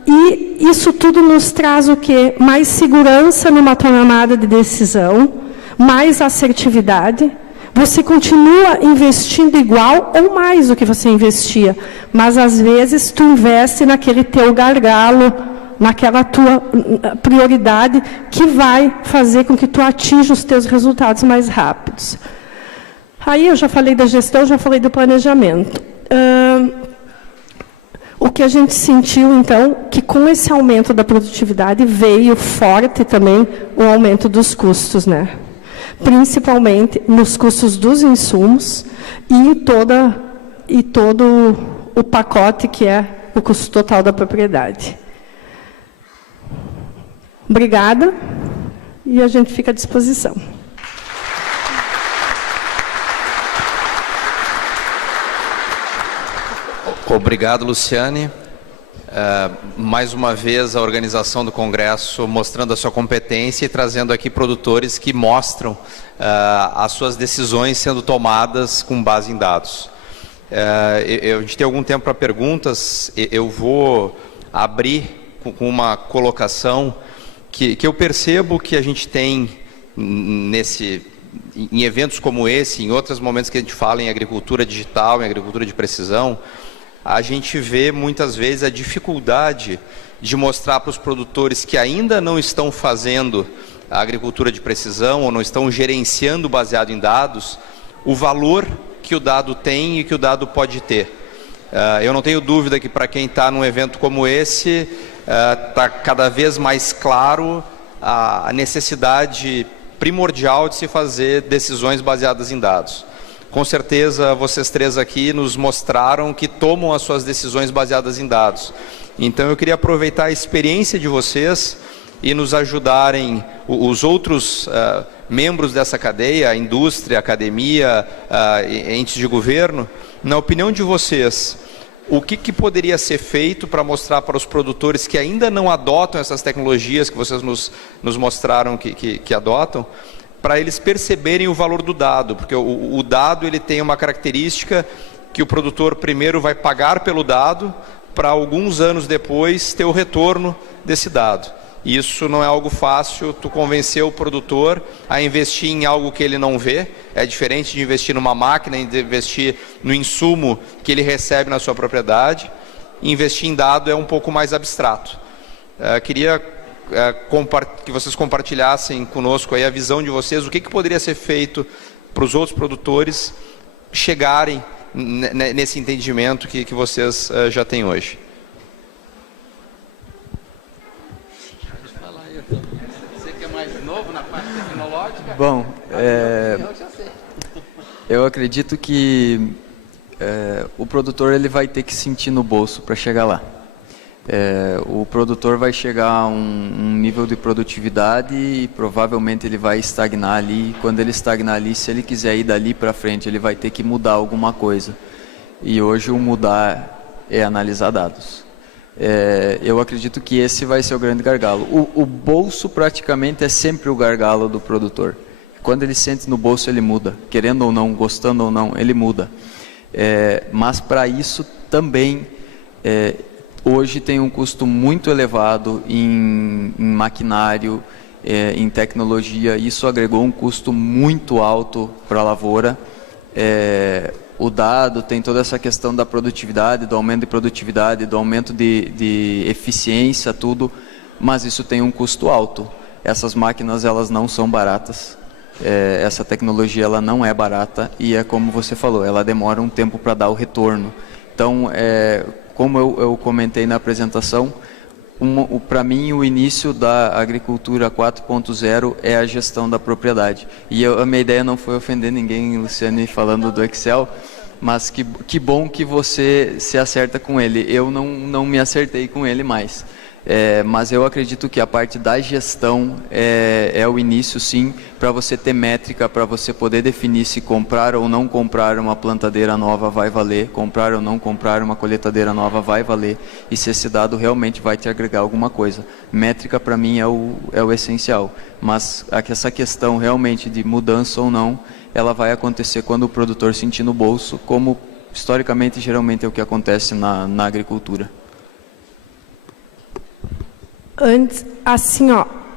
e isso tudo nos traz o quê? Mais segurança numa tomada de decisão, mais assertividade. Você continua investindo igual ou mais do que você investia, mas às vezes tu investe naquele teu gargalo, naquela tua prioridade que vai fazer com que tu atinja os teus resultados mais rápidos. Aí eu já falei da gestão, já falei do planejamento. O que a gente sentiu, então, que com esse aumento da produtividade veio forte também o aumento dos custos, né? Principalmente nos custos dos insumos e em todo o pacote que é o custo total da propriedade. Obrigada, e a gente fica à disposição. Obrigado, Luciane. Mais uma vez, a organização do Congresso mostrando a sua competência e trazendo aqui produtores que mostram as suas decisões sendo tomadas com base em dados. A gente tem algum tempo para perguntas. Eu vou abrir com uma colocação que eu percebo que a gente tem em eventos como esse, em outros momentos que a gente fala em agricultura digital, em agricultura de precisão, a gente vê muitas vezes a dificuldade de mostrar para os produtores que ainda não estão fazendo a agricultura de precisão ou não estão gerenciando baseado em dados, o valor que o dado tem e que o dado pode ter. Eu não tenho dúvida que para quem está num evento como esse, está cada vez mais claro a necessidade primordial de se fazer decisões baseadas em dados. Com certeza, vocês três aqui nos mostraram que tomam as suas decisões baseadas em dados. Então, eu queria aproveitar a experiência de vocês e nos ajudarem, os outros membros dessa cadeia, a indústria, a academia, entes de governo, na opinião de vocês, o que poderia ser feito para mostrar para os produtores que ainda não adotam essas tecnologias que vocês nos mostraram que adotam, para eles perceberem o valor do dado, porque o dado ele tem uma característica que o produtor primeiro vai pagar pelo dado, para alguns anos depois ter o retorno desse dado. Isso não é algo fácil, tu convencer o produtor a investir em algo que ele não vê. É diferente de investir numa máquina, de investir no insumo que ele recebe na sua propriedade. Investir em dado é um pouco mais abstrato. Queria que vocês compartilhassem conosco aí a visão de vocês, o que poderia ser feito para os outros produtores chegarem nesse entendimento que vocês já têm hoje. Você que é mais novo na parte tecnológica? Bom, eu acredito que o produtor ele vai ter que sentir no bolso para chegar lá. O produtor vai chegar a um nível de produtividade e provavelmente ele vai estagnar ali. Quando ele estagnar ali, se ele quiser ir dali para frente, ele vai ter que mudar alguma coisa. E hoje o mudar é analisar dados. Eu acredito que esse vai ser o grande gargalo. O bolso praticamente é sempre o gargalo do produtor. Quando ele sente no bolso, ele muda. Querendo ou não, gostando ou não, ele muda. Mas para isso também... hoje tem um custo muito elevado em maquinário, em tecnologia. Isso agregou um custo muito alto para a lavoura. O dado tem toda essa questão da produtividade, do aumento de produtividade, do aumento de eficiência, tudo. Mas isso tem um custo alto. Essas máquinas elas não são baratas. Essa tecnologia ela não é barata e é como você falou, ela demora um tempo para dar o retorno. Então, como eu comentei na apresentação, para mim o início da agricultura 4.0 é a gestão da propriedade. E a minha ideia não foi ofender ninguém, Luciane, falando do Excel, mas que bom que você se acerta com ele. Eu não me acertei com ele mais. Mas eu acredito que a parte da gestão é o início, sim, para você ter métrica, para você poder definir se comprar ou não comprar uma plantadeira nova vai valer, comprar ou não comprar uma colheitadeira nova vai valer, e se esse dado realmente vai te agregar alguma coisa. Métrica, para mim, é o essencial, mas essa questão realmente de mudança ou não, ela vai acontecer quando o produtor sentir no bolso, como historicamente, geralmente é o que acontece na agricultura. Antes, assim,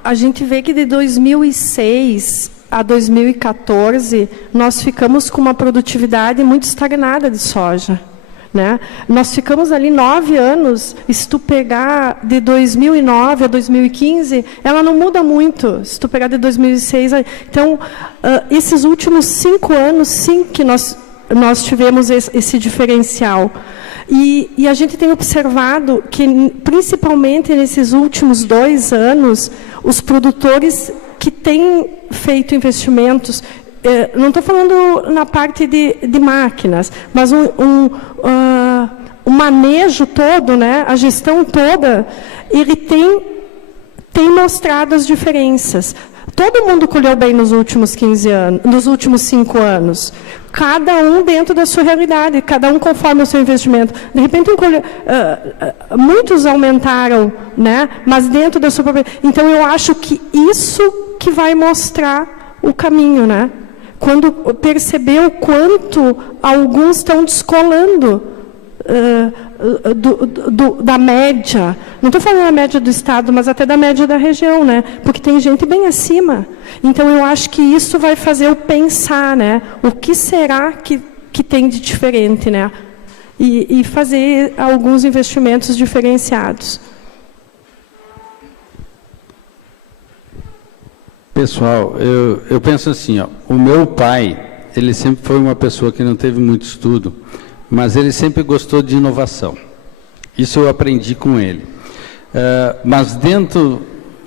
a gente vê que de 2006 a 2014 nós ficamos com uma produtividade muito estagnada de soja, né? Nós ficamos ali 9 anos. Se tu pegar de 2009 a 2015, ela não muda muito. Se tu pegar de 2006, então esses últimos 5 anos, sim, que nós tivemos esse diferencial. E a gente tem observado que, principalmente nesses últimos 2 anos, os produtores que têm feito investimentos, não estou falando na parte de máquinas, mas o manejo todo, né, a gestão toda, ele tem mostrado as diferenças. Todo mundo colheu bem nos últimos 15 anos, nos últimos 5 anos. Cada um dentro da sua realidade, cada um conforme o seu investimento. De repente, muitos aumentaram, né? Mas dentro da sua própria... Então, eu acho que isso que vai mostrar o caminho, né? Quando perceber o quanto alguns estão descolando da média, não estou falando da média do estado, mas até da média da região, né? Porque tem gente bem acima. Então eu acho que isso vai fazer eu pensar, né? O que será que tem de diferente, né? E fazer alguns investimentos diferenciados. Pessoal, eu penso assim, o meu pai, ele sempre foi uma pessoa que não teve muito estudo, mas ele sempre gostou de inovação. Isso eu aprendi com ele. Mas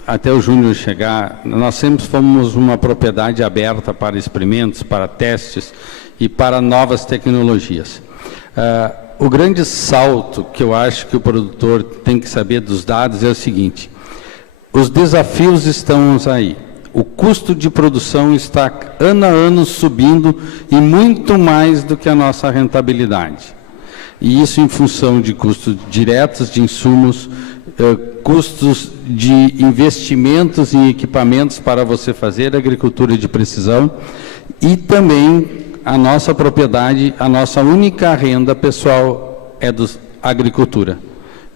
até o Júnior chegar, nós sempre fomos uma propriedade aberta para experimentos, para testes e para novas tecnologias. O grande salto que eu acho que o produtor tem que saber dos dados é o seguinte: os desafios estão aí. O custo de produção está ano a ano subindo e muito mais do que a nossa rentabilidade. E isso em função de custos diretos de insumos, custos de investimentos em equipamentos para você fazer agricultura de precisão, e também a nossa propriedade, a nossa única renda pessoal é da agricultura.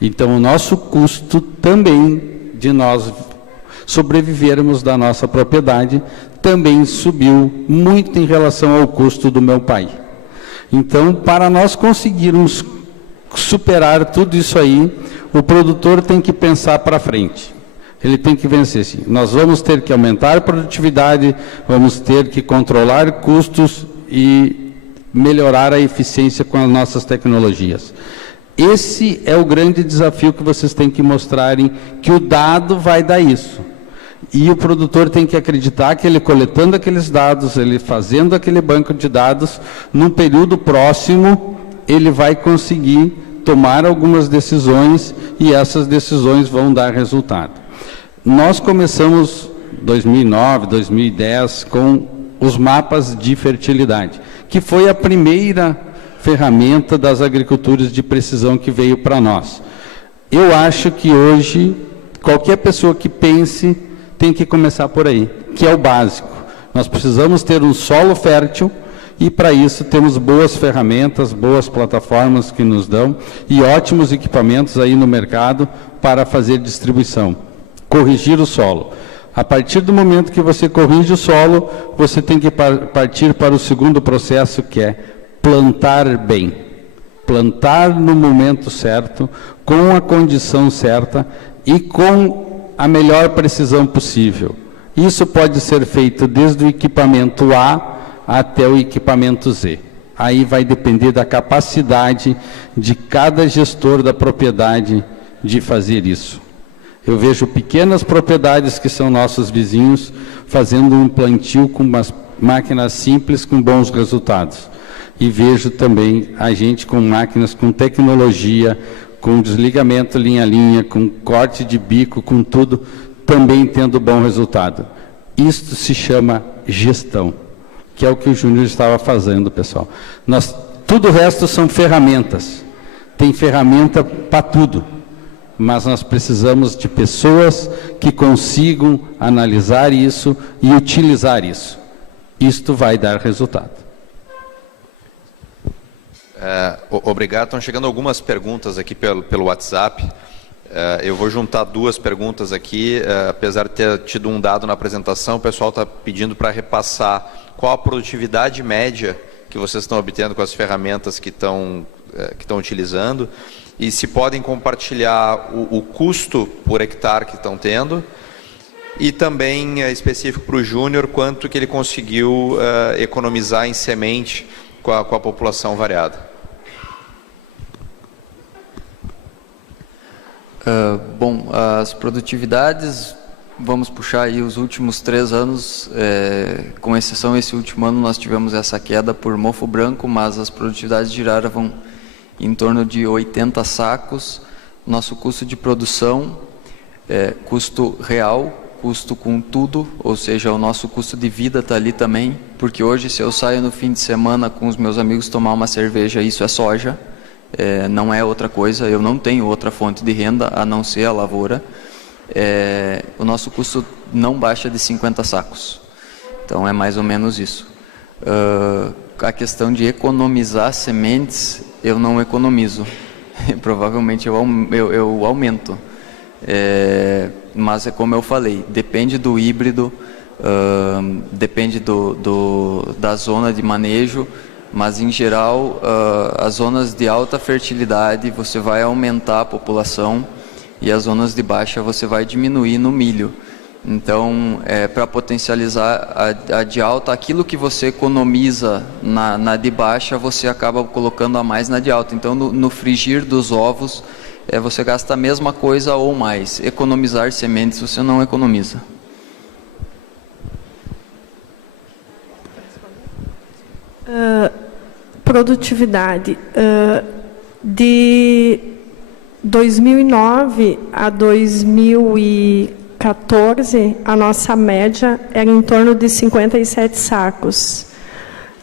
Então, o nosso custo também de nós sobrevivermos da nossa propriedade também subiu muito em relação ao custo do meu pai. Então, para nós conseguirmos superar tudo isso aí, o produtor tem que pensar para frente. Ele tem que vencer, sim. Nós vamos ter que aumentar a produtividade, vamos ter que controlar custos e melhorar a eficiência com as nossas tecnologias. Esse é o grande desafio que vocês têm que mostrarem, que o dado vai dar isso. E o produtor tem que acreditar que ele coletando aqueles dados, ele fazendo aquele banco de dados, num período próximo, ele vai conseguir tomar algumas decisões e essas decisões vão dar resultado. Nós começamos 2009, 2010 com os mapas de fertilidade, que foi a primeira ferramenta das agriculturas de precisão que veio para nós. Eu acho que hoje, qualquer pessoa que pense, tem que começar por aí, que é o básico. Nós precisamos ter um solo fértil e, para isso, temos boas ferramentas, boas plataformas que nos dão e ótimos equipamentos aí no mercado para fazer distribuição. Corrigir o solo. A partir do momento que você corrige o solo, você tem que partir para o segundo processo, que é plantar bem. Plantar no momento certo, com a condição certa e com a melhor precisão possível. Isso pode ser feito desde o equipamento A até o equipamento Z. Aí vai depender da capacidade de cada gestor da propriedade de fazer isso. Eu vejo pequenas propriedades que são nossos vizinhos fazendo um plantio com umas máquinas simples com bons resultados. E vejo também a gente com máquinas com tecnologia, com desligamento linha a linha, com corte de bico, com tudo, também tendo bom resultado. Isto se chama gestão, que é o que o Júnior estava fazendo, pessoal. Tudo o resto são ferramentas. Tem ferramenta para tudo. Mas nós precisamos de pessoas que consigam analisar isso e utilizar isso. Isto vai dar resultado. Obrigado. Estão chegando algumas perguntas aqui pelo WhatsApp. Eu vou juntar duas perguntas aqui. Apesar de ter tido um dado na apresentação, o pessoal está pedindo para repassar qual a produtividade média que vocês estão obtendo com as ferramentas que estão utilizando e se podem compartilhar o custo por hectare que estão tendo e também específico para o Júnior, quanto que ele conseguiu economizar em semente com a população variada. Bom, as produtividades, vamos puxar aí os últimos 3 anos, com exceção esse último ano nós tivemos essa queda por mofo branco, mas as produtividades giravam em torno de 80 sacos. Nosso custo de produção, custo real, custo com tudo, ou seja, o nosso custo de vida está ali também, porque hoje se eu saio no fim de semana com os meus amigos tomar uma cerveja, isso é soja, não é outra coisa, eu não tenho outra fonte de renda a não ser a lavoura. O nosso custo não baixa de 50 sacos, então é mais ou menos isso. A questão de economizar sementes, eu não economizo, provavelmente eu aumento, mas é como eu falei, depende do híbrido, depende da zona de manejo, mas em geral as zonas de alta fertilidade você vai aumentar a população e as zonas de baixa você vai diminuir no milho. Então, para potencializar a de alta, aquilo que você economiza na de baixa, você acaba colocando a mais na de alta. Então, no frigir dos ovos, você gasta a mesma coisa ou mais. Economizar sementes, você não economiza. Produtividade. De 2009 a 2014, a nossa média era em torno de 57 sacos.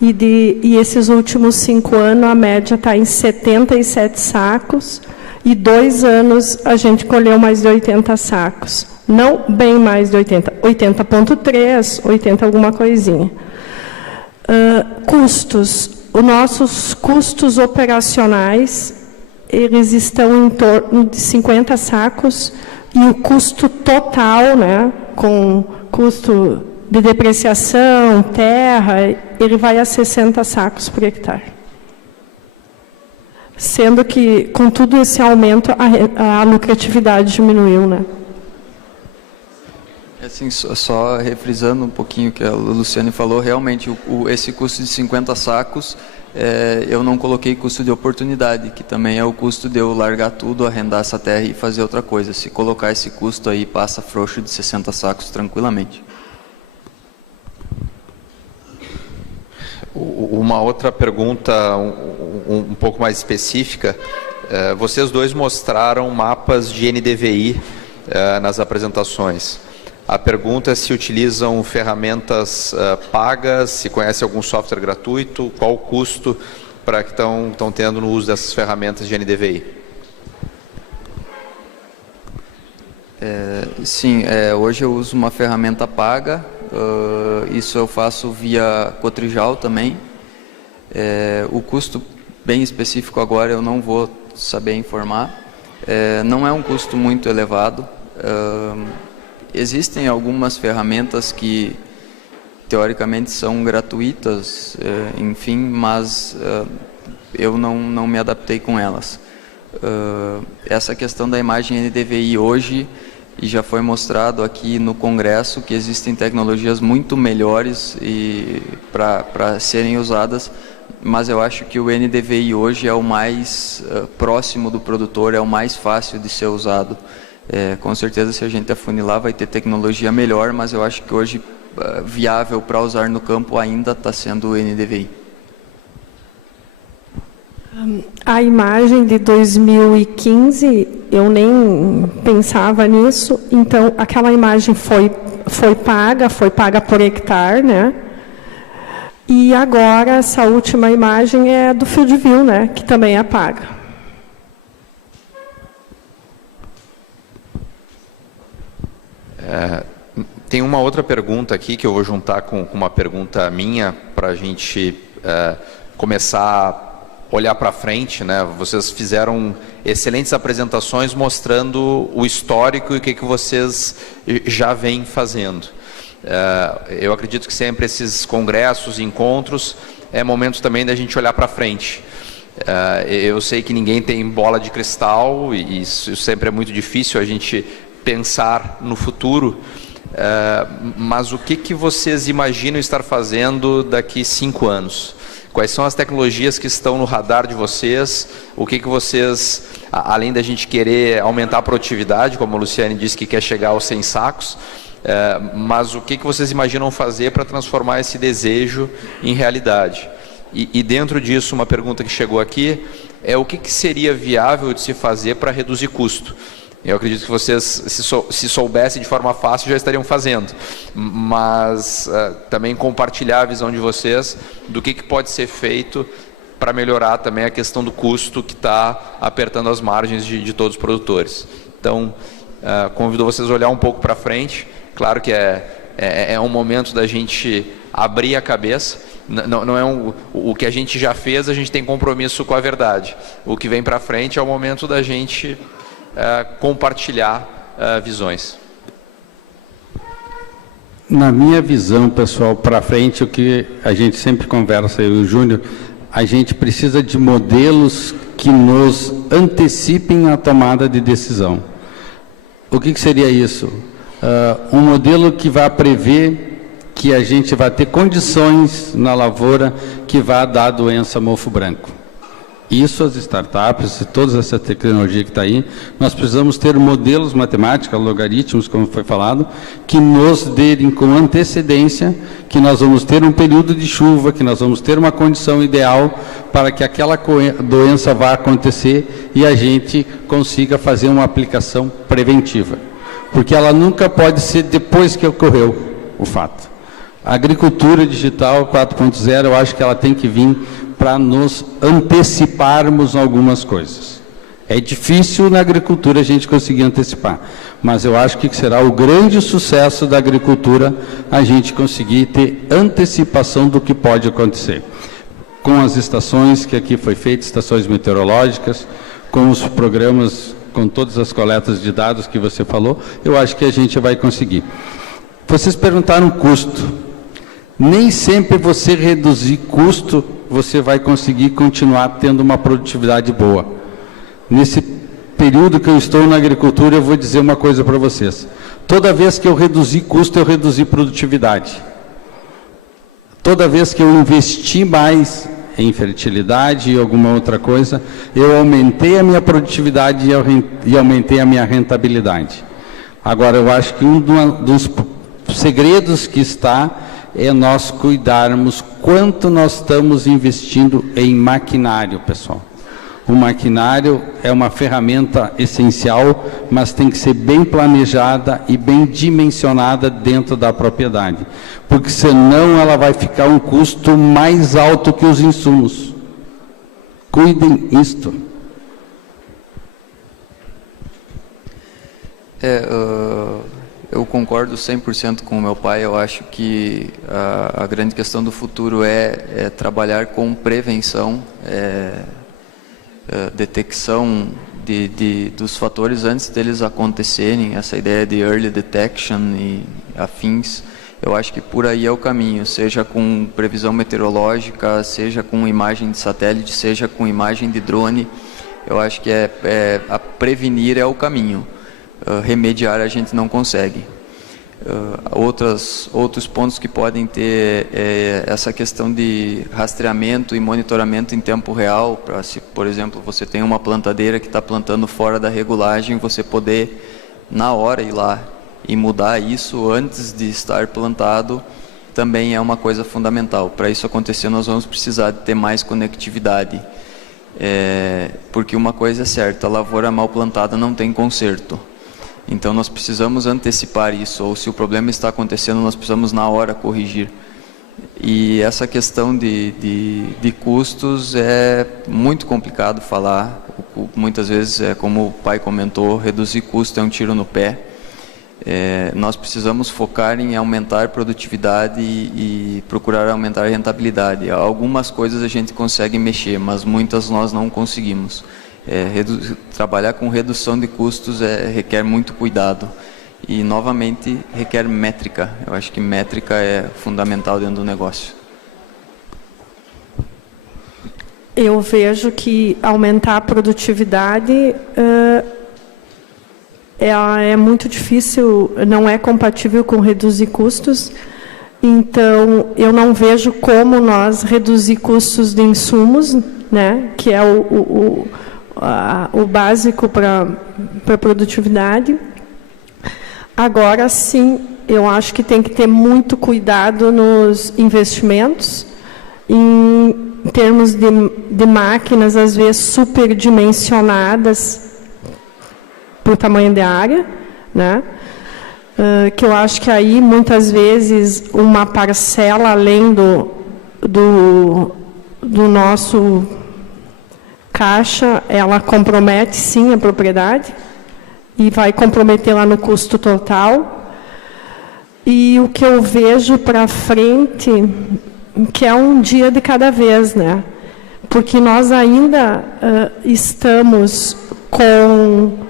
E esses últimos 5 anos, a média está em 77 sacos, e 2 anos a gente colheu mais de 80 sacos. Não bem mais de 80, 80,3, 80 alguma coisinha. Custos. Os nossos custos operacionais, eles estão em torno de 50 sacos, e o custo total, né, com custo de depreciação, terra, ele vai a 60 sacos por hectare. Sendo que, com tudo esse aumento, a lucratividade diminuiu, né? Assim, só refrisando um pouquinho o que a Luciane falou, realmente esse custo de 50 sacos, eu não coloquei custo de oportunidade, que também é o custo de eu largar tudo, arrendar essa terra e fazer outra coisa. Se colocar esse custo aí, passa frouxo de 60 sacos tranquilamente. Uma outra pergunta um pouco mais específica. Vocês dois mostraram mapas de NDVI nas apresentações. A pergunta é se utilizam ferramentas pagas, se conhecem algum software gratuito, qual o custo para que estão tendo no uso dessas ferramentas de NDVI? Sim, hoje eu uso uma ferramenta paga, isso eu faço via Cotrijal também. O custo bem específico agora eu não vou saber informar, não é um custo muito elevado. Existem algumas ferramentas que teoricamente são gratuitas, enfim, mas eu não me adaptei com elas. Essa questão da imagem NDVI hoje, e já foi mostrado aqui no Congresso, que existem tecnologias muito melhores para serem usadas, mas eu acho que o NDVI hoje é o mais próximo do produtor, é o mais fácil de ser usado. Com certeza, se a gente afunilar, vai ter tecnologia melhor, mas eu acho que hoje viável para usar no campo ainda está sendo o NDVI. A imagem de 2015, eu nem pensava nisso, então aquela imagem foi paga por hectare, né? E agora essa última imagem é do Field View, né? Que também é paga. Tem uma outra pergunta aqui que eu vou juntar com uma pergunta minha para a gente começar a olhar para frente, né? Vocês fizeram excelentes apresentações mostrando o histórico e o que vocês já vêm fazendo. Eu acredito que sempre esses congressos, encontros, é momento também da gente olhar para frente. Eu sei que ninguém tem bola de cristal e isso sempre é muito difícil a gente pensar no futuro, mas o que vocês imaginam estar fazendo daqui 5 anos? Quais são as tecnologias que estão no radar de vocês? O que vocês, além da gente querer aumentar a produtividade, como a Luciane disse que quer chegar aos 100 sacos, mas o que vocês imaginam fazer para transformar esse desejo em realidade? E dentro disso, uma pergunta que chegou aqui é o que seria viável de se fazer para reduzir custo? Eu acredito que vocês, se soubessem de forma fácil, já estariam fazendo. Mas também compartilhar a visão de vocês do que pode ser feito para melhorar também a questão do custo que está apertando as margens de todos os produtores. Então, convido vocês a olhar um pouco para frente. Claro que é um momento da gente abrir a cabeça. Não é o que a gente já fez, a gente tem compromisso com a verdade. O que vem para frente é o momento da gente compartilhar visões. Na minha visão, pessoal, para frente, o que a gente sempre conversa, eu e o Júnior, a gente precisa de modelos que nos antecipem a tomada de decisão. O que seria isso? Um modelo que vai prever que a gente vai ter condições na lavoura que vai dar a doença mofo branco. Isso, as startups e toda essa tecnologia que está aí, nós precisamos ter modelos matemáticos, logaritmos, como foi falado, que nos derem com antecedência que nós vamos ter um período de chuva, que nós vamos ter uma condição ideal para que aquela doença vá acontecer e a gente consiga fazer uma aplicação preventiva. Porque ela nunca pode ser depois que ocorreu o fato. A agricultura digital 4.0, eu acho que ela tem que vir para nos anteciparmos algumas coisas. É difícil na agricultura a gente conseguir antecipar, mas eu acho que será o grande sucesso da agricultura a gente conseguir ter antecipação do que pode acontecer. Com as estações que aqui foi feito, estações meteorológicas, com os programas, com todas as coletas de dados que você falou, eu acho que a gente vai conseguir. Vocês perguntaram custo. Nem sempre você reduzir custo, você vai conseguir continuar tendo uma produtividade boa. Nesse período que eu estou na agricultura, eu vou dizer uma coisa para vocês. Toda vez que eu reduzi custo, eu reduzi produtividade. Toda vez que eu investi mais em fertilidade e alguma outra coisa, eu aumentei a minha produtividade e aumentei a minha rentabilidade. Agora, eu acho que um dos segredos que está é nós cuidarmos quanto nós estamos investindo em maquinário, pessoal. O maquinário é uma ferramenta essencial, mas tem que ser bem planejada e bem dimensionada dentro da propriedade, porque senão ela vai ficar um custo mais alto que os insumos. Cuidem isto. Eu concordo 100% com o meu pai. Eu acho que a grande questão do futuro é trabalhar com prevenção, detecção dos fatores antes deles acontecerem, essa ideia de early detection e afins. Eu acho que por aí é o caminho, seja com previsão meteorológica, seja com imagem de satélite, seja com imagem de drone. Eu acho que a prevenir é o caminho. Remediar a gente não consegue. Outros pontos que podem ter essa questão de rastreamento e monitoramento em tempo real, para se, por exemplo, você tem uma plantadeira que está plantando fora da regulagem, você poder na hora ir lá e mudar isso antes de estar plantado, também é uma coisa fundamental. Para isso acontecer, nós vamos precisar de ter mais conectividade, porque uma coisa é certa, a lavoura mal plantada não tem conserto. Então nós precisamos antecipar isso, ou se o problema está acontecendo, nós precisamos na hora corrigir. E essa questão de custos é muito complicado falar. Muitas vezes, como o pai comentou, reduzir custo é um tiro no pé. Nós precisamos focar em aumentar produtividade e procurar aumentar a rentabilidade. Algumas coisas a gente consegue mexer, mas muitas nós não conseguimos. Trabalhar com redução de custos requer muito cuidado e, novamente, requer métrica. Eu acho que métrica é fundamental dentro do negócio. Eu vejo que aumentar a produtividade é muito difícil, não é compatível com reduzir custos. Então, eu não vejo como nós reduzir custos de insumos, né, que é o básico para a produtividade. Agora, sim, eu acho que tem que ter muito cuidado nos investimentos, em termos de máquinas, às vezes, superdimensionadas para o tamanho da área, né? Que eu acho que aí, muitas vezes, uma parcela além do nosso caixa, ela compromete sim a propriedade e vai comprometer lá no custo total. E o que eu vejo para frente, que é um dia de cada vez, né? Porque nós ainda estamos com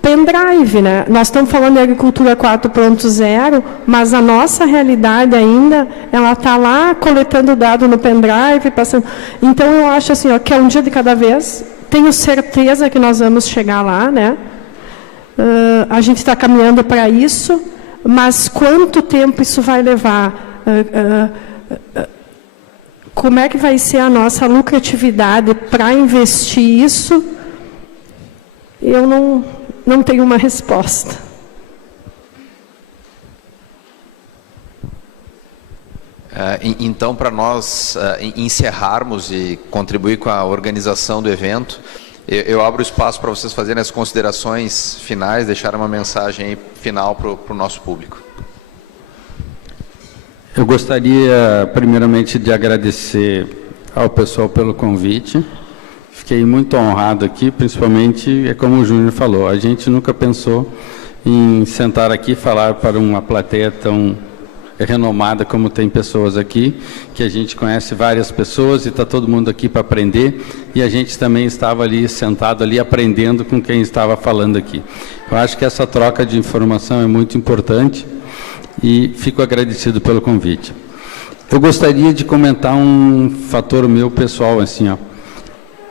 pendrive, né? Nós estamos falando de agricultura 4.0, mas a nossa realidade ainda, ela está lá coletando dado no pendrive, passando. Então eu acho assim, que é um dia de cada vez. Tenho certeza que nós vamos chegar lá, né? A gente está caminhando para isso, mas quanto tempo isso vai levar? Como é que vai ser a nossa lucratividade para investir isso? Eu não tenho uma resposta. Então, para nós encerrarmos e contribuir com a organização do evento, eu abro espaço para vocês fazerem as considerações finais, deixar uma mensagem final para o nosso público. Eu gostaria, primeiramente, de agradecer ao pessoal pelo convite. Fiquei muito honrado aqui, principalmente, é como o Júnior falou, a gente nunca pensou em sentar aqui e falar para uma plateia tão renomada como tem pessoas aqui, que a gente conhece várias pessoas e está todo mundo aqui para aprender, e a gente também estava ali, sentado ali, aprendendo com quem estava falando aqui. Eu acho que essa troca de informação é muito importante e fico agradecido pelo convite. Eu gostaria de comentar um fator meu pessoal, assim, ó.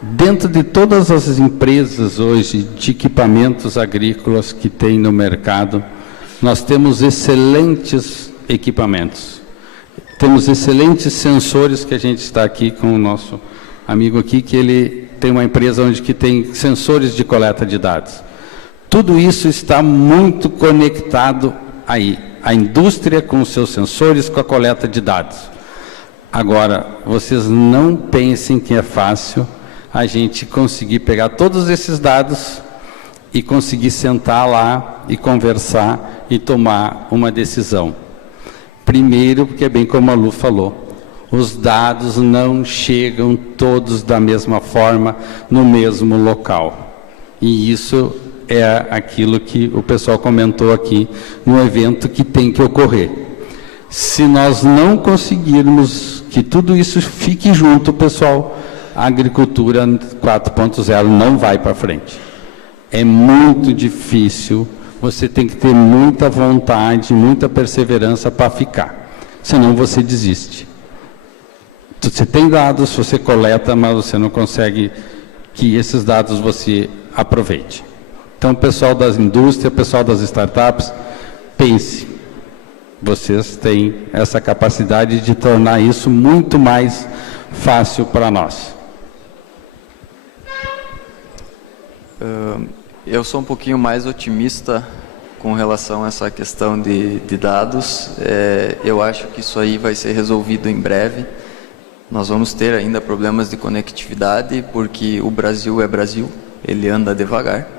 Dentro de todas as empresas hoje de equipamentos agrícolas que tem no mercado, nós temos excelentes equipamentos. Temos excelentes sensores, que a gente está aqui com o nosso amigo aqui, que ele tem uma empresa onde que tem sensores de coleta de dados. Tudo isso está muito conectado aí. A indústria com os seus sensores, com a coleta de dados. Agora, vocês não pensem que é fácil a gente conseguir pegar todos esses dados e conseguir sentar lá e conversar e tomar uma decisão. Primeiro, porque é bem como a Lu falou, os dados não chegam todos da mesma forma no mesmo local. E isso é aquilo que o pessoal comentou aqui no evento que tem que ocorrer. Se nós não conseguirmos que tudo isso fique junto, pessoal, a agricultura 4.0 não vai para frente. É muito difícil, você tem que ter muita vontade, muita perseverança para ficar, senão você desiste. Você tem dados, você coleta, mas você não consegue que esses dados você aproveite. Então, pessoal das indústrias, pessoal das startups, pense, vocês têm essa capacidade de tornar isso muito mais fácil para nós. Eu sou um pouquinho mais otimista com relação a essa questão de dados. Eu acho que isso aí vai ser resolvido em breve. Nós vamos ter ainda problemas de conectividade, porque o Brasil é Brasil, ele anda devagar.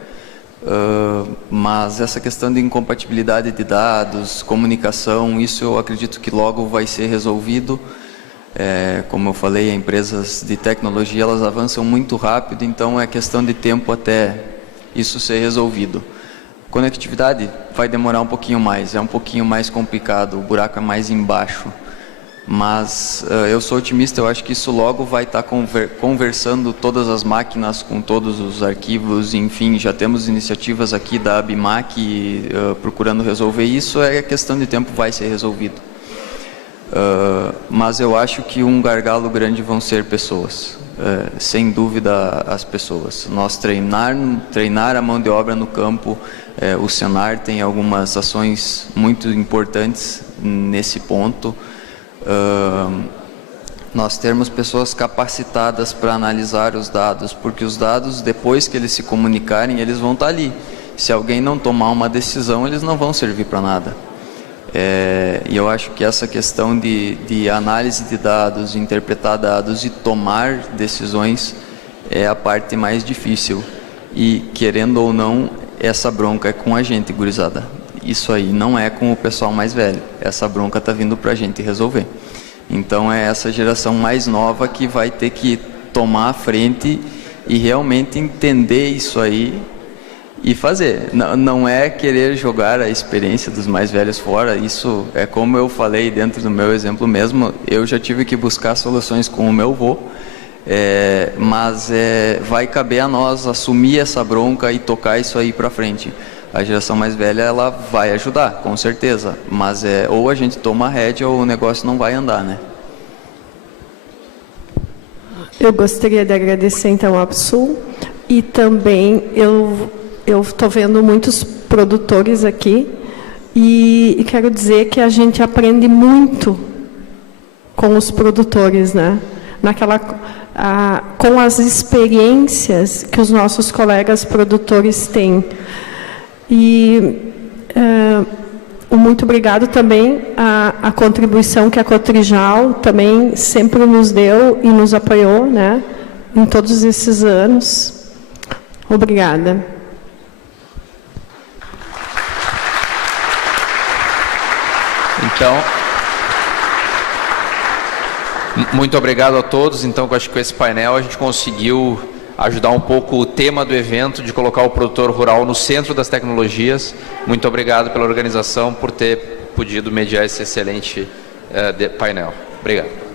Mas essa questão de incompatibilidade de dados, comunicação, isso eu acredito que logo vai ser resolvido. Como eu falei, empresas de tecnologia, elas avançam muito rápido, então é questão de tempo até isso ser resolvido. Conectividade vai demorar um pouquinho mais, é um pouquinho mais complicado, o buraco é mais embaixo. Mas eu sou otimista, eu acho que isso logo vai estar conversando todas as máquinas com todos os arquivos, enfim, já temos iniciativas aqui da ABMAC procurando resolver isso, é questão de tempo, vai ser resolvido. Mas eu acho que um gargalo grande vão ser pessoas, sem dúvida as pessoas. Nós treinar a mão de obra no campo, o Senar tem algumas ações muito importantes nesse ponto. Nós termos pessoas capacitadas para analisar os dados, porque os dados, depois que eles se comunicarem, eles vão estar ali. Se alguém não tomar uma decisão, eles não vão servir para nada. E eu acho que essa questão de análise de dados, interpretar dados e tomar decisões é a parte mais difícil. E, querendo ou não, essa bronca é com a gente, gurizada. Isso aí não é com o pessoal mais velho. Essa bronca está vindo para a gente resolver. Então é essa geração mais nova que vai ter que tomar a frente e realmente entender isso aí e fazer. Não é querer jogar a experiência dos mais velhos fora. Isso é como eu falei dentro do meu exemplo mesmo. Eu já tive que buscar soluções com o meu avô. Mas vai caber a nós assumir essa bronca e tocar isso aí para frente. A geração mais velha, ela vai ajudar, com certeza, mas ou a gente toma a rédea ou o negócio não vai andar, né? Eu gostaria de agradecer, então, a ABSUL, e também eu estou vendo muitos produtores aqui, e quero dizer que a gente aprende muito com os produtores, né? Com as experiências que os nossos colegas produtores têm. E muito obrigado também à contribuição que a Cotrijal também sempre nos deu e nos apoiou, né, em todos esses anos. Obrigada. Então, Muito obrigado a todos. Então, eu acho que com esse painel a gente conseguiu ajudar um pouco o tema do evento, de colocar o produtor rural no centro das tecnologias. Muito obrigado pela organização, por ter podido mediar esse excelente painel. Obrigado.